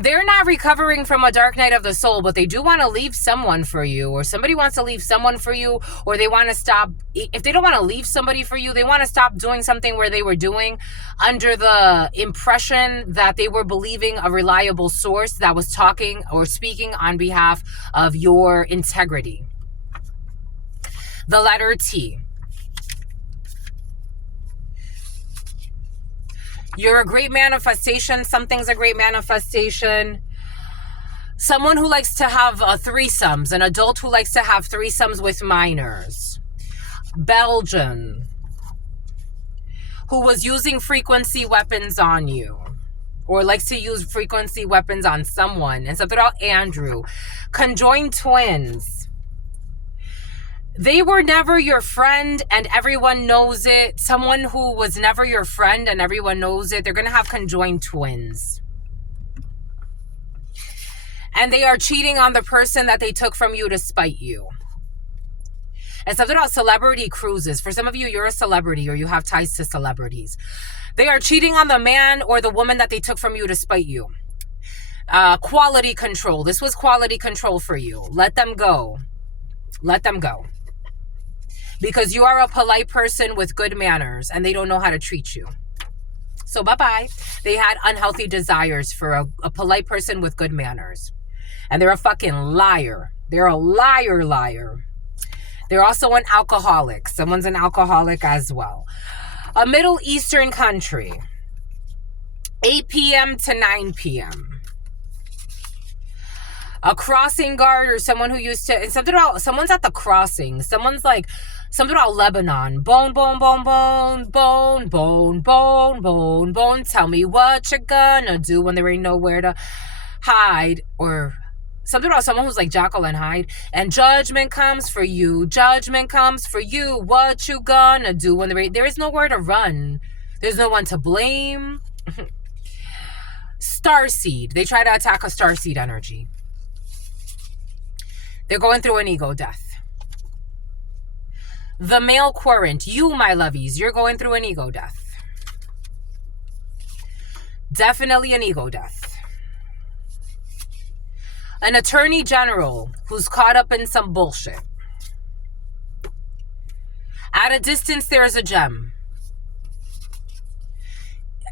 They're not recovering from a dark night of the soul, but they do want to leave someone for you, or somebody wants to leave someone for you, or they want to stop. If they don't want to leave somebody for you, they want to stop doing something where they were doing under the impression that they were believing a reliable source that was talking or speaking on behalf of your integrity. The letter T. You're a great manifestation. Something's a great manifestation. Someone who likes to have threesomes. An adult who likes to have threesomes with minors. Belgian. Who was using frequency weapons on you. Or likes to use frequency weapons on someone. And something about Andrew. Conjoined twins. They were never your friend and everyone knows it. Someone who was never your friend and everyone knows it. They're going to have conjoined twins. And they are cheating on the person that they took from you to spite you. And something about celebrity cruises. For some of you, you're a celebrity or you have ties to celebrities. They are cheating on the man or the woman that they took from you to spite you. Quality control. This was quality control for you. Let them go. Let them go. Because you are a polite person with good manners and they don't know how to treat you. So bye-bye. They had unhealthy desires for a polite person with good manners. And they're a fucking liar. They're a liar. They're also an alcoholic. Someone's an alcoholic as well. A Middle Eastern country. 8 p.m. to 9 p.m. A crossing guard or someone who used to, and something about, someone's at the crossing. Someone's like, something about Lebanon. Bone. Tell me what you're gonna do when there ain't nowhere to hide. Or something about someone who's like Jekyll and Hyde. And judgment comes for you. Judgment comes for you. What you gonna do when there is nowhere to run. There's no one to blame. Starseed. They try to attack a starseed energy. They're going through an ego death. The male querent. You, my lovies, you're going through an ego death. Definitely an ego death. An attorney general who's caught up in some bullshit. At a distance, there is a gem.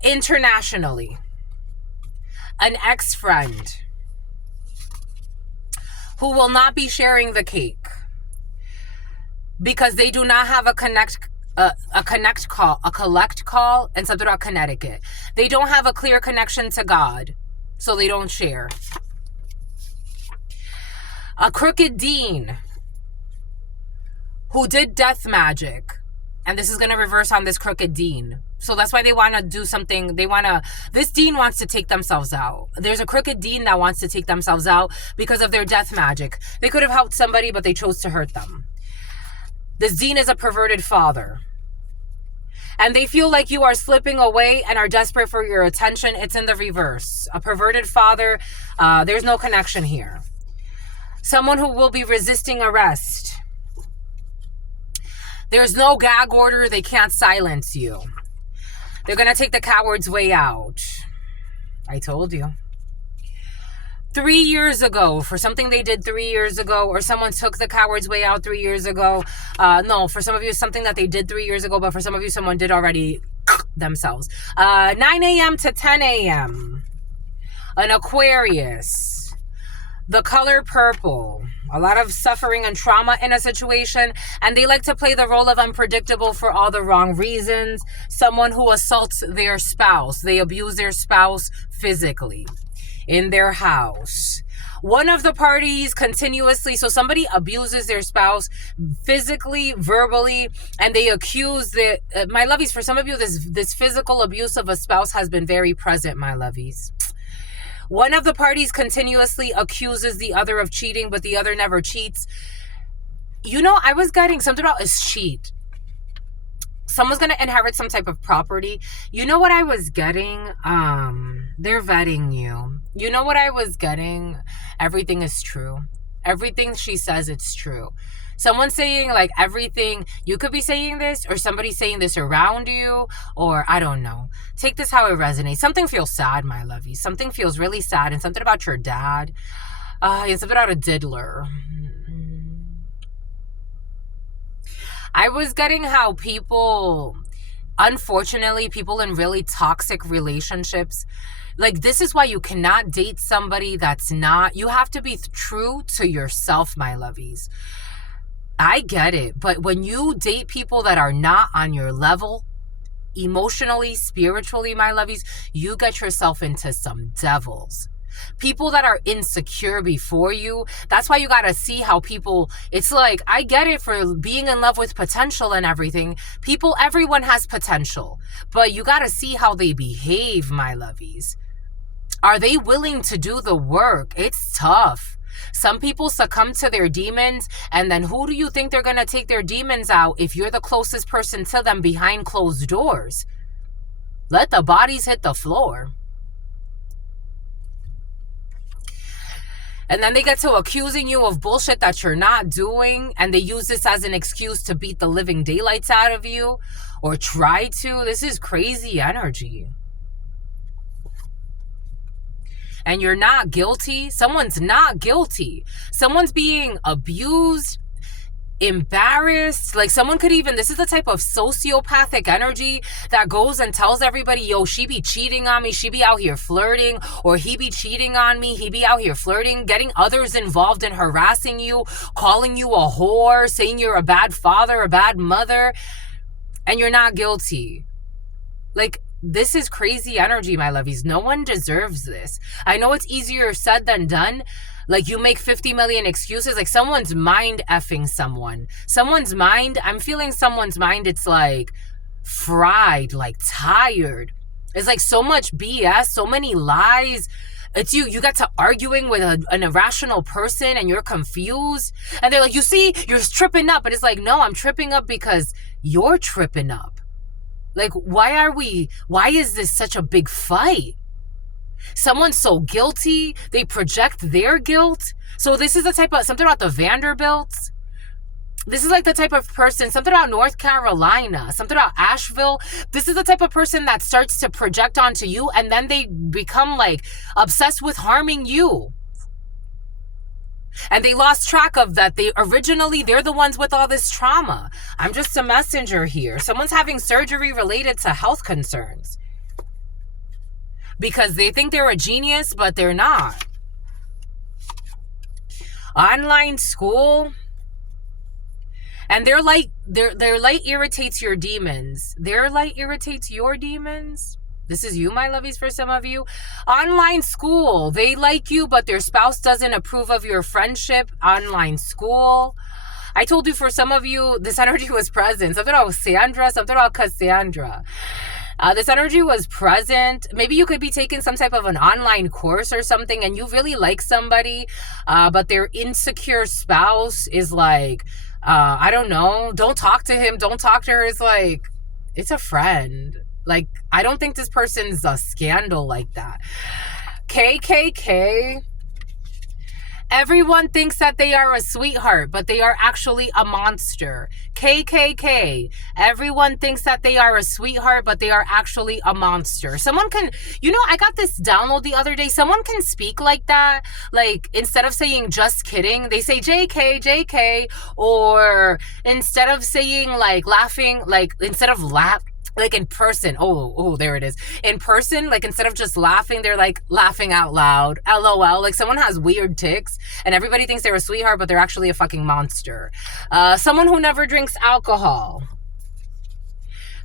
Internationally. An ex-friend who will not be sharing the cake because they do not have a collect call, and something about Connecticut. They don't have a clear connection to God, so they don't share. A crooked dean who did death magic, and this is going to reverse on this crooked dean. So that's why they want to do something. This dean wants to take themselves out. There's a crooked dean that wants to take themselves out because of their death magic. They could have helped somebody, but they chose to hurt them. This dean is a perverted father. And they feel like you are slipping away and are desperate for your attention. It's in the reverse. A perverted father, there's no connection here. Someone who will be resisting arrest. There's no gag order. They can't silence you. They're going to take the coward's way out. I told you. 3 years ago, for something they did 3 years ago, or someone took the coward's way out 3 years ago. No, for some of you, it's something that they did 3 years ago, but for some of you, someone did already themselves. 9 a.m. to 10 a.m. An Aquarius. The color purple. A lot of suffering and trauma in a situation, and they like to play the role of unpredictable for all the wrong reasons. Someone who assaults their spouse. They abuse their spouse physically in their house. One of the parties continuously, so somebody abuses their spouse physically, verbally, and they accuse my lovies, for some of you, this physical abuse of a spouse has been very present, my lovies. One of the parties continuously accuses the other of cheating, but the other never cheats. You know, I was getting something about is cheat. Someone's going to inherit some type of property. You know what I was getting? They're vetting you. You know what I was getting? Everything is true. Everything she says, it's true. Someone's saying like everything, you could be saying this, or somebody's saying this around you, or I don't know. Take this how it resonates. Something feels sad, my lovey. Something feels really sad, and something about your dad. And something about a diddler. I was getting how people, unfortunately, people in really toxic relationships, like this is why you cannot date somebody that's not, you have to be true to yourself, my lovies. I get it, but when you date people that are not on your level, emotionally, spiritually, my lovies, you get yourself into some devils. People that are insecure before you, that's why you got to see how people, it's like, I get it for being in love with potential and everything. People, everyone has potential, but you got to see how they behave, my lovies. Are they willing to do the work? It's tough. Some people succumb to their demons, and then who do you think they're going to take their demons out if you're the closest person to them behind closed doors? Let the bodies hit the floor. And then they get to accusing you of bullshit that you're not doing, and they use this as an excuse to beat the living daylights out of you, or try to. This is crazy energy. and you're not guilty, someone's not guilty. Someone's being abused, embarrassed. Like someone could even, this is the type of sociopathic energy that goes and tells everybody, yo, she be cheating on me, she be out here flirting, or he be cheating on me, he be out here flirting, getting others involved in harassing you, calling you a whore, saying you're a bad father, a bad mother, and you're not guilty. Like, this is crazy energy, my lovies. No one deserves this. I know it's easier said than done. Like, you make 50 million excuses. Like, someone's mind effing someone. Someone's mind, I'm feeling someone's mind, it's like fried, like tired. It's like so much BS, so many lies. It's you got to arguing with an irrational person and you're confused. And they're like, you see, you're tripping up. And it's like, no, I'm tripping up because you're tripping up. Like, why is this such a big fight? Someone's so guilty, they project their guilt. So this is the type of, something about the Vanderbilts. This is like the type of person, something about North Carolina, something about Asheville. This is the type of person that starts to project onto you and then they become like obsessed with harming you. And they lost track of that. They're the ones with all this trauma. I'm just a messenger here. Someone's having surgery related to health concerns. Because they think they're a genius, but they're not. Online school. And their light irritates your demons. Their light irritates your demons. This is you, my lovies, for some of you. Online school. They like you, but their spouse doesn't approve of your friendship. Online school. I told you, for some of you, this energy was present. Something about Sandra, something about Cassandra. This energy was present. Maybe you could be taking some type of an online course or something and you really like somebody, but their insecure spouse is like, I don't know, don't talk to him, don't talk to her. It's like, it's a friend. Like, I don't think this person's a scandal like that. KKK. Everyone thinks that they are a sweetheart, but they are actually a monster. KKK. Everyone thinks that they are a sweetheart, but they are actually a monster. Someone can, I got this download the other day. Someone can speak like that. Like, instead of saying just kidding, they say JK, JK. Or instead of saying like laughing, like instead of like in person, there it is. In person, like instead of just laughing, they're like laughing out loud. LOL. Like someone has weird tics and everybody thinks they're a sweetheart, but they're actually a fucking monster. Someone who never drinks alcohol.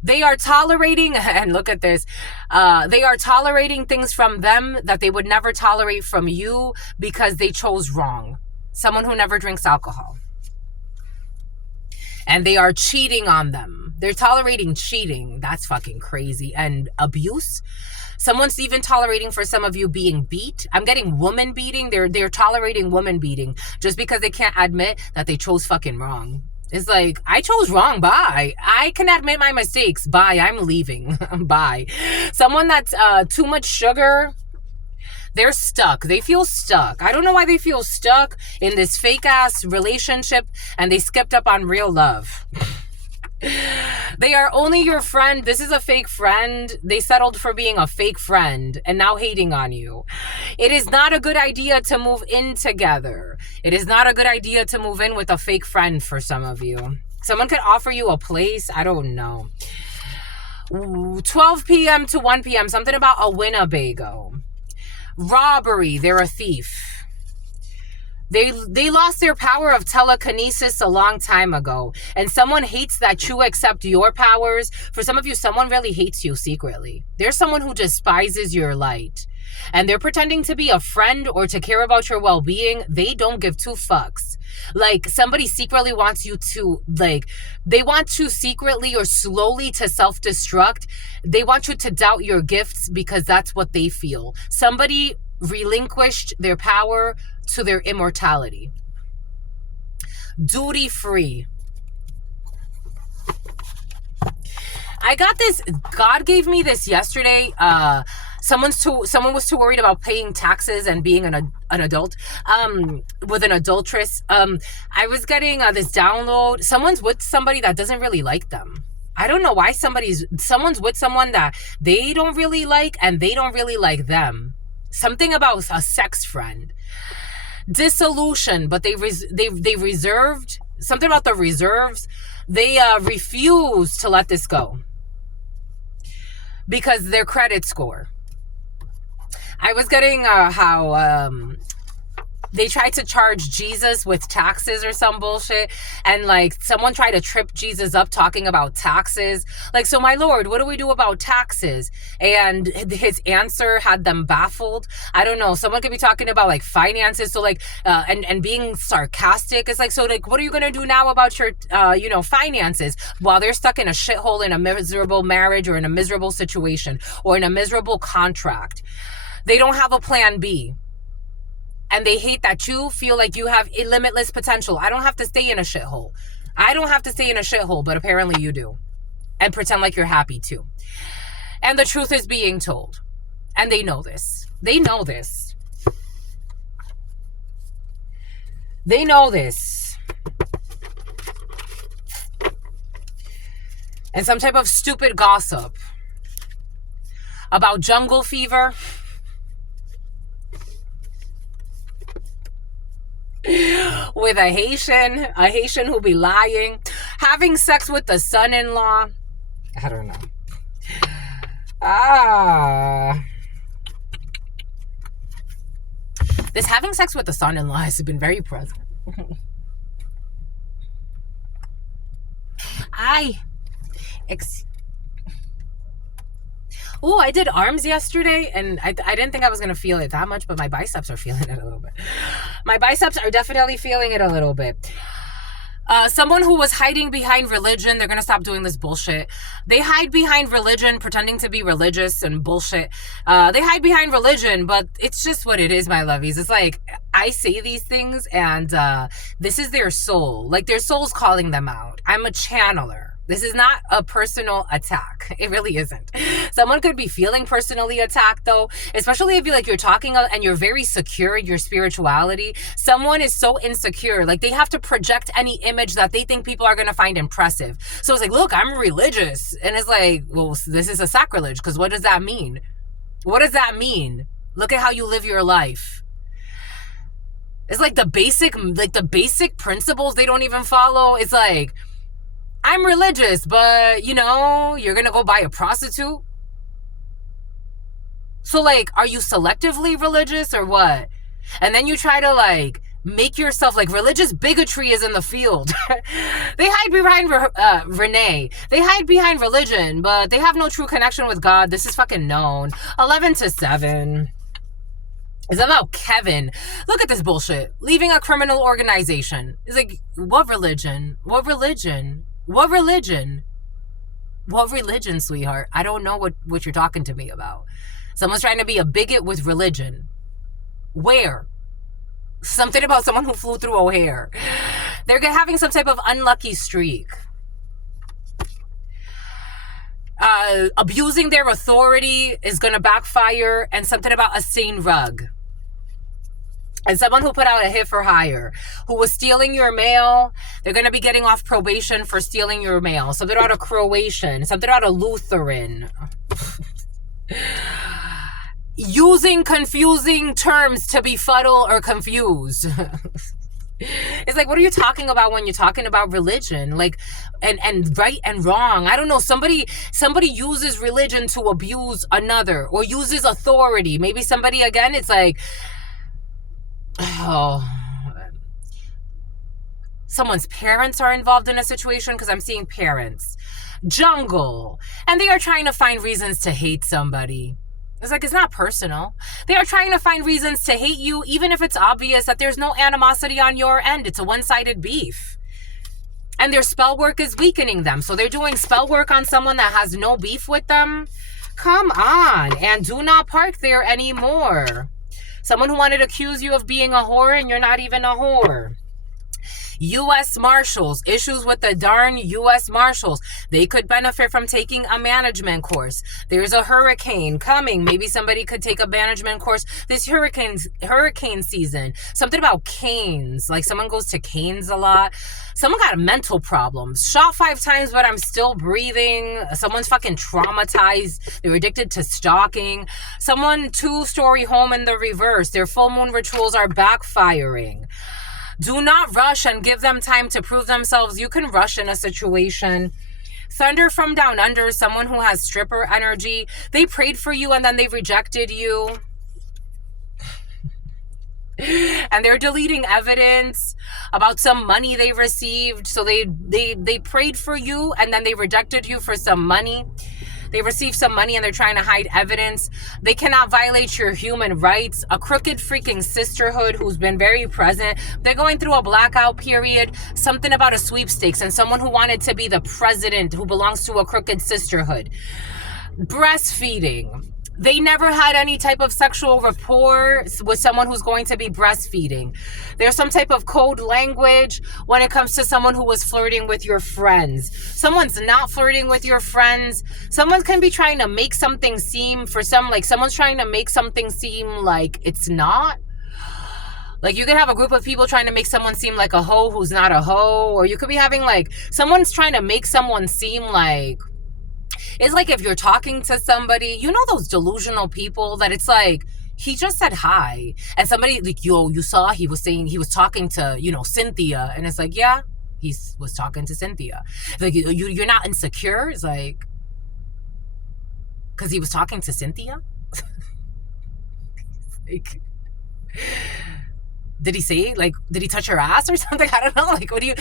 They are tolerating, and look at this, they are tolerating things from them that they would never tolerate from you because they chose wrong. Someone who never drinks alcohol. And they are cheating on them. They're tolerating cheating. That's fucking crazy. And abuse. Someone's even tolerating, for some of you, being beat. I'm getting woman beating. They're tolerating woman beating just because they can't admit that they chose fucking wrong. It's like, I chose wrong. Bye. I can admit my mistakes. Bye. I'm leaving. Bye. Someone that's too much sugar. They're stuck. They feel stuck. I don't know why they feel stuck in this fake ass relationship and they skipped up on real love. They are only your friend. This is a fake friend. They settled for being a fake friend and now hating on you. It is not a good idea to move in together. It is not a good idea to move in with a fake friend for some of you. Someone could offer you a place. I don't know. 12 p.m. to 1 p.m. Something about a Winnebago. Robbery. They're a thief. They lost their power of telekinesis a long time ago. And someone hates that you accept your powers. For some of you, someone really hates you secretly. There's someone who despises your light. And they're pretending to be a friend or to care about your well-being. They don't give two fucks. Like, somebody secretly wants you to, like, they want you secretly or slowly to self-destruct. They want you to doubt your gifts because that's what they feel. Somebody relinquished their power to their immortality. Duty free. I got this, God gave me this yesterday. Someone was too worried about paying taxes and being an adult with an adulteress. I was getting this download. Someone's with somebody that doesn't really like them. I don't know why someone's with someone that they don't really like and they don't really like them. Something about a sex friend. Dissolution, but they reserved, something about the reserves. They refuse to let this go because their credit score. I was getting how they tried to charge Jesus with taxes or some bullshit. And like someone tried to trip Jesus up talking about taxes. Like, so my Lord, what do we do about taxes? And his answer had them baffled. I don't know. Someone could be talking about like finances. So like, and being sarcastic. It's like, so like, what are you going to do now about your, finances while they're stuck in a shithole, in a miserable marriage or in a miserable situation or in a miserable contract? They don't have a plan B. And they hate that you feel like you have a limitless potential. I don't have to stay in a shithole. I don't have to stay in a shithole, but apparently you do. And pretend like you're happy too. And the truth is being told. And they know this. They know this. They know this. And some type of stupid gossip about jungle fever. With a Haitian who be lying, having sex with the son-in-law. I don't know. This having sex with the son-in-law has been very present. I did arms yesterday, and I didn't think I was going to feel it that much, but my biceps are feeling it a little bit. My biceps are definitely feeling it a little bit. Someone who was hiding behind religion, they're going to stop doing this bullshit. They hide behind religion, pretending to be religious and bullshit. They hide behind religion, but it's just what it is, my lovies. It's like, I say these things, and this is their soul. Like, their soul's calling them out. I'm a channeler. This is not a personal attack. It really isn't. Someone could be feeling personally attacked, though, especially if you're talking and you're very secure in your spirituality. Someone is so insecure, like they have to project any image that they think people are going to find impressive. So it's like, look, I'm religious. And it's like, well, this is a sacrilege, because what does that mean? What does that mean? Look at how you live your life. It's like the basic principles they don't even follow. It's like, I'm religious, but, you're going to go buy a prostitute? So, like, are you selectively religious or what? And then you try to, like, make yourself, like, religious bigotry is in the field. They hide behind Renee. They hide behind religion, but they have no true connection with God. This is fucking known. 11-7. It's about Kevin. Look at this bullshit. Leaving a criminal organization. It's like, what religion? What religion? What religion? What religion, sweetheart? I don't know what you're talking to me about. Someone's trying to be a bigot with religion. Where? Something about someone who flew through O'Hare. They're having some type of unlucky streak. Abusing their authority is going to backfire, and something about a stained rug. And someone who put out a hit for hire, who was stealing your mail, they're going to be getting off probation for stealing your mail. Something about a Croatian, something about a Lutheran. Using confusing terms to befuddle or confuse. It's like, what are you talking about when you're talking about religion? Like, and right and wrong. I don't know. Somebody uses religion to abuse another, or uses authority. Maybe somebody, again, it's like, someone's parents are involved in a situation, because I'm seeing parents. Jungle. And they are trying to find reasons to hate somebody. It's like, it's not personal. They are trying to find reasons to hate you, even if it's obvious that there's no animosity on your end. It's a one-sided beef. And their spell work is weakening them. So they're doing spell work on someone that has no beef with them. Come on. And do not park there anymore. Someone who wanted to accuse you of being a whore, and you're not even a whore. U.S. Marshals, issues with the darn U.S. Marshals. They could benefit from taking a management course. There's a hurricane coming. Maybe somebody could take a management course this hurricane season. Something about canes. Like someone goes to canes a lot. Someone got mental problems. Shot 5 times, but I'm still breathing. Someone's fucking traumatized. They're addicted to stalking. Someone 2-story home in the reverse. Their full moon rituals are backfiring. Do not rush and give them time to prove themselves. You can rush in a situation. Thunder from down under, someone who has stripper energy. They prayed for you and then they rejected you. And they're deleting evidence about some money they received. So they prayed for you and then they rejected you for some money. They received some money and they're trying to hide evidence. They cannot violate your human rights. A crooked freaking sisterhood who's been very present. They're going through a blackout period. Something about a sweepstakes and someone who wanted to be the president who belongs to a crooked sisterhood. Breastfeeding. They never had any type of sexual rapport with someone who's going to be breastfeeding. There's some type of code language when it comes to someone who was flirting with your friends. Someone's not flirting with your friends. Someone can be trying to make something seem, for some, like someone's trying to make something seem like it's not. Like you could have a group of people trying to make someone seem like a hoe who's not a hoe. Or you could be having like, someone's trying to make someone seem like, it's like if you're talking to somebody, you know those delusional people that it's like, he just said hi. And somebody like, yo, you saw he was saying, he was talking to, you know, Cynthia. And it's like, yeah, he was talking to Cynthia. Like, you're not insecure? It's like, because he was talking to Cynthia? Like, did he say, like, did he touch her ass or something? I don't know. Like, what do you,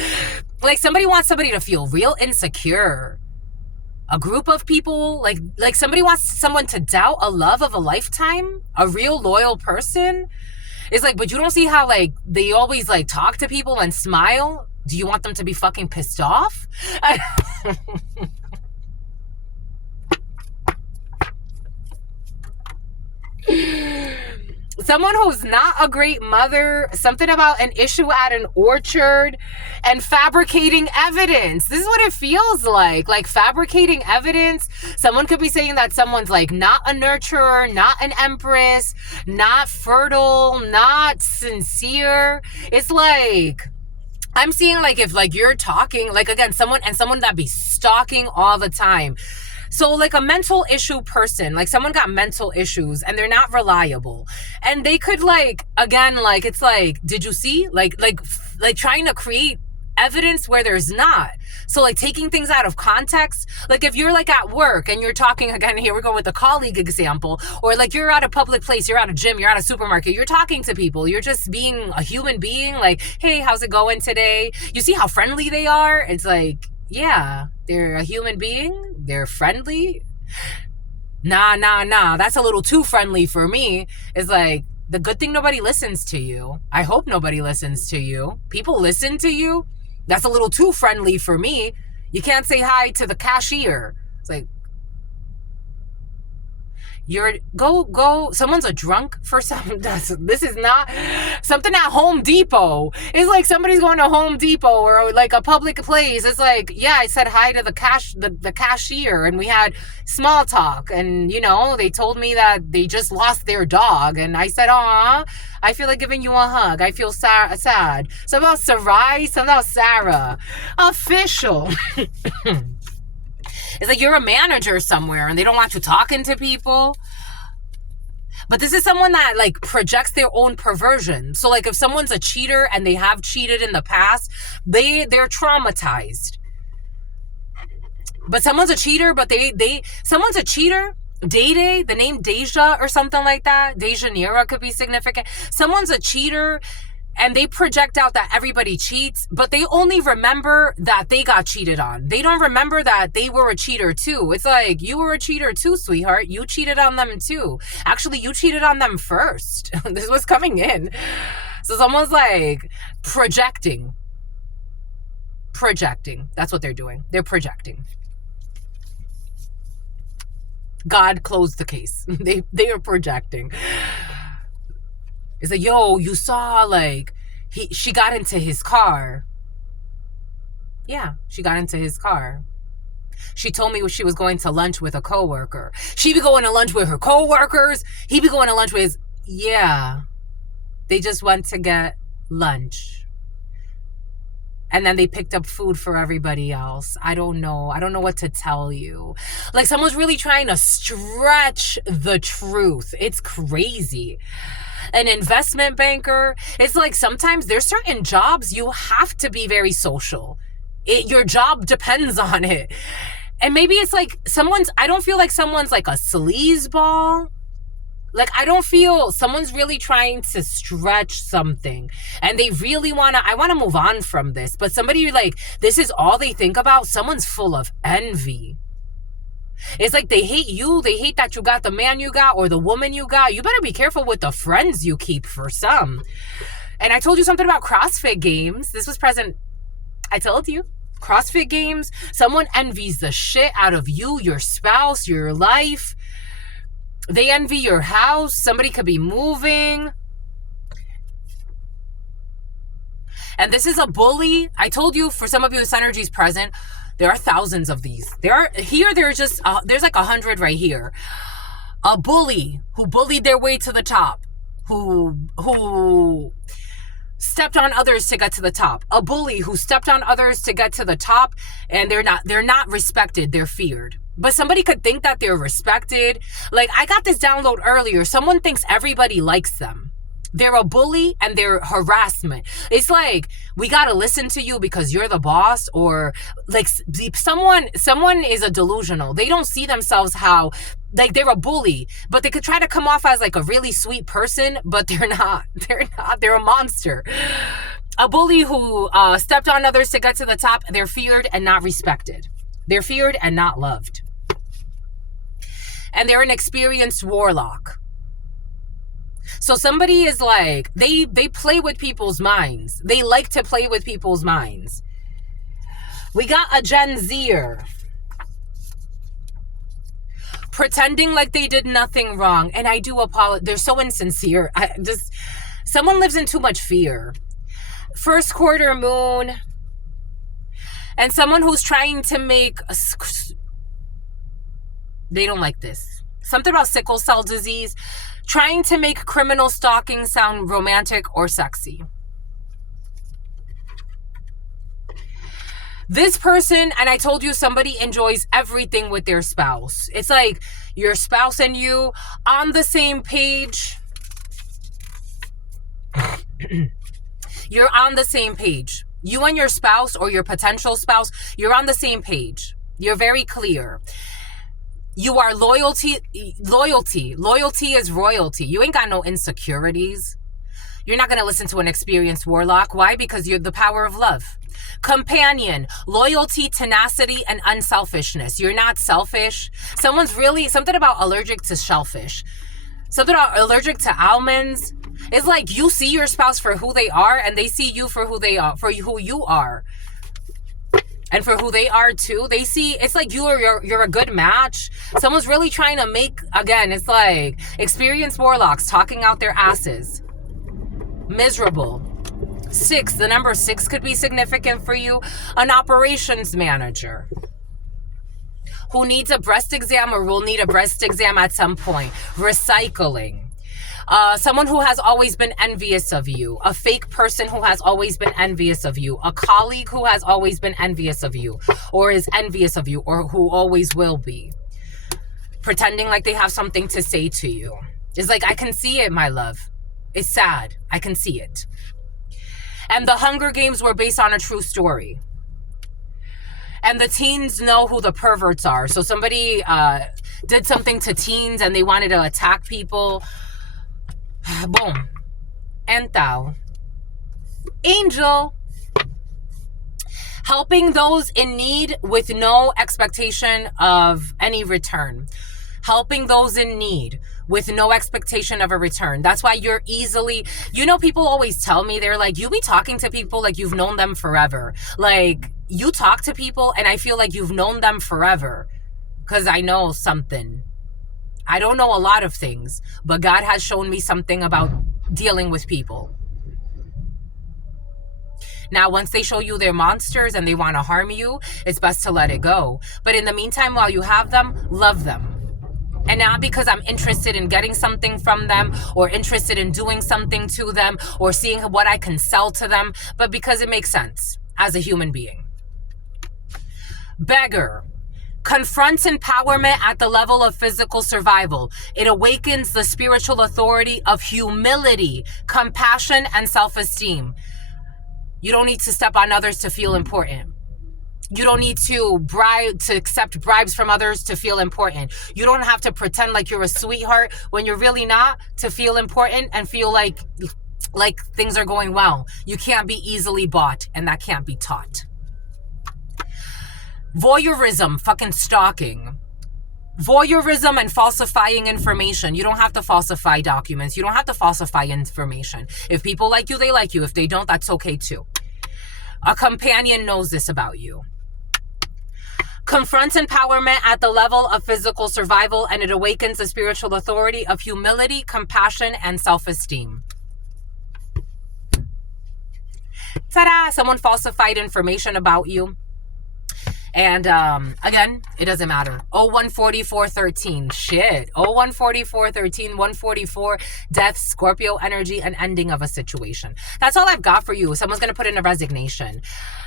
like somebody wants somebody to feel real insecure. A group of people, like somebody wants someone to doubt a love of a lifetime, a real loyal person. It's like, but you don't see how like they always like talk to people and smile. Do you want them to be fucking pissed off? Someone who's not a great mother, something about an issue at an orchard, and fabricating evidence. This is what it feels like fabricating evidence. Someone could be saying that someone's like not a nurturer, not an empress, not fertile, not sincere. It's like, I'm seeing like if like you're talking, like again, someone that be stalking all the time. So like a mental issue person, like someone got mental issues and they're not reliable. And they could like, again, like, it's like, did you see? Like trying to create evidence where there's not. So like taking things out of context. Like if you're like at work and you're talking, again, here we go with the colleague example, or like you're at a public place, you're at a gym, you're at a supermarket, you're talking to people, you're just being a human being, like, hey, how's it going today? You see how friendly they are? It's like, yeah, they're a human being. They're friendly. Nah. That's a little too friendly for me. It's like, the good thing nobody listens to you. I hope nobody listens to you. People listen to you. That's a little too friendly for me. You can't say hi to the cashier. It's like, you're go someone's a drunk for some. This is not something at Home Depot. It's like somebody's going to Home Depot or like a public place. It's like, yeah, I said hi to the cashier and we had small talk, and you know, they told me that they just lost their dog, and I said, aw, I feel like giving you a hug. I feel sad. Something about Sarai, something about Sarah. Official. It's like you're a manager somewhere and they don't want you talking to people. But this is someone that like projects their own perversion. So like if someone's a cheater and they have cheated in the past, they're traumatized. But someone's a cheater, but someone's a cheater. Day, the name Deja or something like that. Deja Nera could be significant. Someone's a cheater and they project out that everybody cheats, but they only remember that they got cheated on. They don't remember that they were a cheater too. It's like, you were a cheater too, sweetheart. You cheated on them too. Actually, you cheated on them first. This was coming in. So someone's like projecting. That's what they're doing. They're projecting. God closed the case. They are projecting. It's like, yo, you saw like she got into his car. Yeah, she got into his car. She told me she was going to lunch with a coworker. She be going to lunch with her coworkers. He be going to lunch with his... Yeah. They just went to get lunch. And then they picked up food for everybody else. I don't know. I don't know what to tell you. Like, someone's really trying to stretch the truth. It's crazy. An investment banker. It's like sometimes there's certain jobs you have to be very social. Your job depends on it. And maybe it's like I don't feel like someone's like a sleazeball. Like, I don't feel someone's really trying to stretch something and they really I want to move on from this. But somebody like, this is all they think about. Someone's full of envy. It's like they hate you. They hate that you got the man you got or the woman you got. You better be careful with the friends you keep for some. And I told you something about CrossFit games. This was present. I told you. CrossFit games. Someone envies the shit out of you, your spouse, your life. They envy your house. Somebody could be moving. And this is a bully. I told you, for some of you, this energy is present. There are thousands of these. There's like 100 right here. A bully who bullied their way to the top. Who stepped on others to get to the top. A bully who stepped on others to get to the top, and they're not respected. They're feared. But somebody could think that they're respected. Like, I got this download earlier. Someone thinks everybody likes them. They're a bully and they're harassment. It's like, we got to listen to you because you're the boss, or like someone is a delusional. They don't see themselves how, like, they're a bully, but they could try to come off as like a really sweet person, but they're not. They're a monster. A bully who stepped on others to get to the top. They're feared and not respected. They're feared and not loved. And they're an experienced warlock. So somebody is like, they play with people's minds. They like to play with people's minds. We got a Gen Zer. Pretending like they did nothing wrong. And I do apologize. They're so insincere. Someone lives in too much fear. First quarter moon. And someone who's trying to make... They don't like this. Something about sickle cell disease. Trying to make criminal stalking sound romantic or sexy. This person, and I told you, somebody enjoys everything with their spouse. It's like your spouse and you on the same page. You're on the same page. You and your spouse or your potential spouse, you're on the same page. You're very clear. You are loyalty. Loyalty is royalty. You ain't got no insecurities. You're not going to listen to an experienced warlock. Why? Because you're the power of love. Companion, loyalty, tenacity, and unselfishness. You're not selfish. Something about allergic to shellfish. Something about allergic to almonds. It's like you see your spouse for who they are, and they see you for who they are, for who you are. And for who they are too. They see, it's like you're a good match. Someone's really trying to make, again, it's like experienced warlocks talking out their asses. Miserable. 6, the number 6 could be significant for you. An operations manager who needs a breast exam or will need a breast exam at some point. Recycling. Someone who has always been envious of you. A fake person who has always been envious of you. A colleague who has always been envious of you or is envious of you or who always will be. Pretending like they have something to say to you. It's like, I can see it, my love. It's sad. I can see it. And the Hunger Games were based on a true story. And the teens know who the perverts are. So somebody did something to teens and they wanted to attack people. Boom. And thou. Angel. Helping those in need with no expectation of any return. Helping those in need with no expectation of a return. That's why you're easily... people always tell me, they're like, you be talking to people like you've known them forever. Like, you talk to people and I feel like you've known them forever. Because I know something. I don't know a lot of things, but God has shown me something about dealing with people. Now, once they show you they're monsters and they want to harm you, it's best to let it go. But in the meantime, while you have them, love them. And not because I'm interested in getting something from them or interested in doing something to them or seeing what I can sell to them, but because it makes sense as a human being. Beggar. Confronts empowerment at the level of physical survival. It awakens the spiritual authority of humility, compassion, and self-esteem. You don't need to step on others to feel important. You don't need to accept bribes from others to feel important. You don't have to pretend like you're a sweetheart when you're really not to feel important and feel like things are going well. You can't be easily bought, and that can't be taught. Voyeurism, fucking stalking. Voyeurism and falsifying information. You don't have to falsify documents. You don't have to falsify information. If people like you, they like you. If they don't, that's okay too. A companion knows this about you. Confronts empowerment at the level of physical survival, and it awakens the spiritual authority of humility, compassion, and self-esteem. Ta-da! Someone falsified information about you. And again, it doesn't matter. 014413. Shit. 014413, 144, death, Scorpio energy, and ending of a situation. That's all I've got for you. Someone's going to put in a resignation.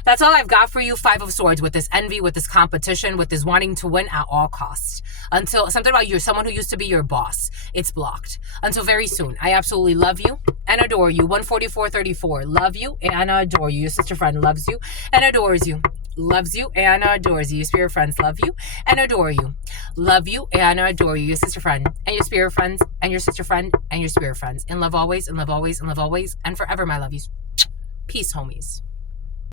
That's all I've got for you. 5 of Swords, with this envy, with this competition, with this wanting to win at all costs. Until something about you, someone who used to be your boss. It's blocked. Until very soon. I absolutely love you and adore you. 14434. Love you and adore you. Your sister friend loves you and adores you. Loves you and adores you. Your spirit friends love you and adore you. Love you and adore you. Your sister friend and your spirit friends and your sister friend and your spirit friends. In love always, in love always, in love always, and forever, my lovies. Peace, homies.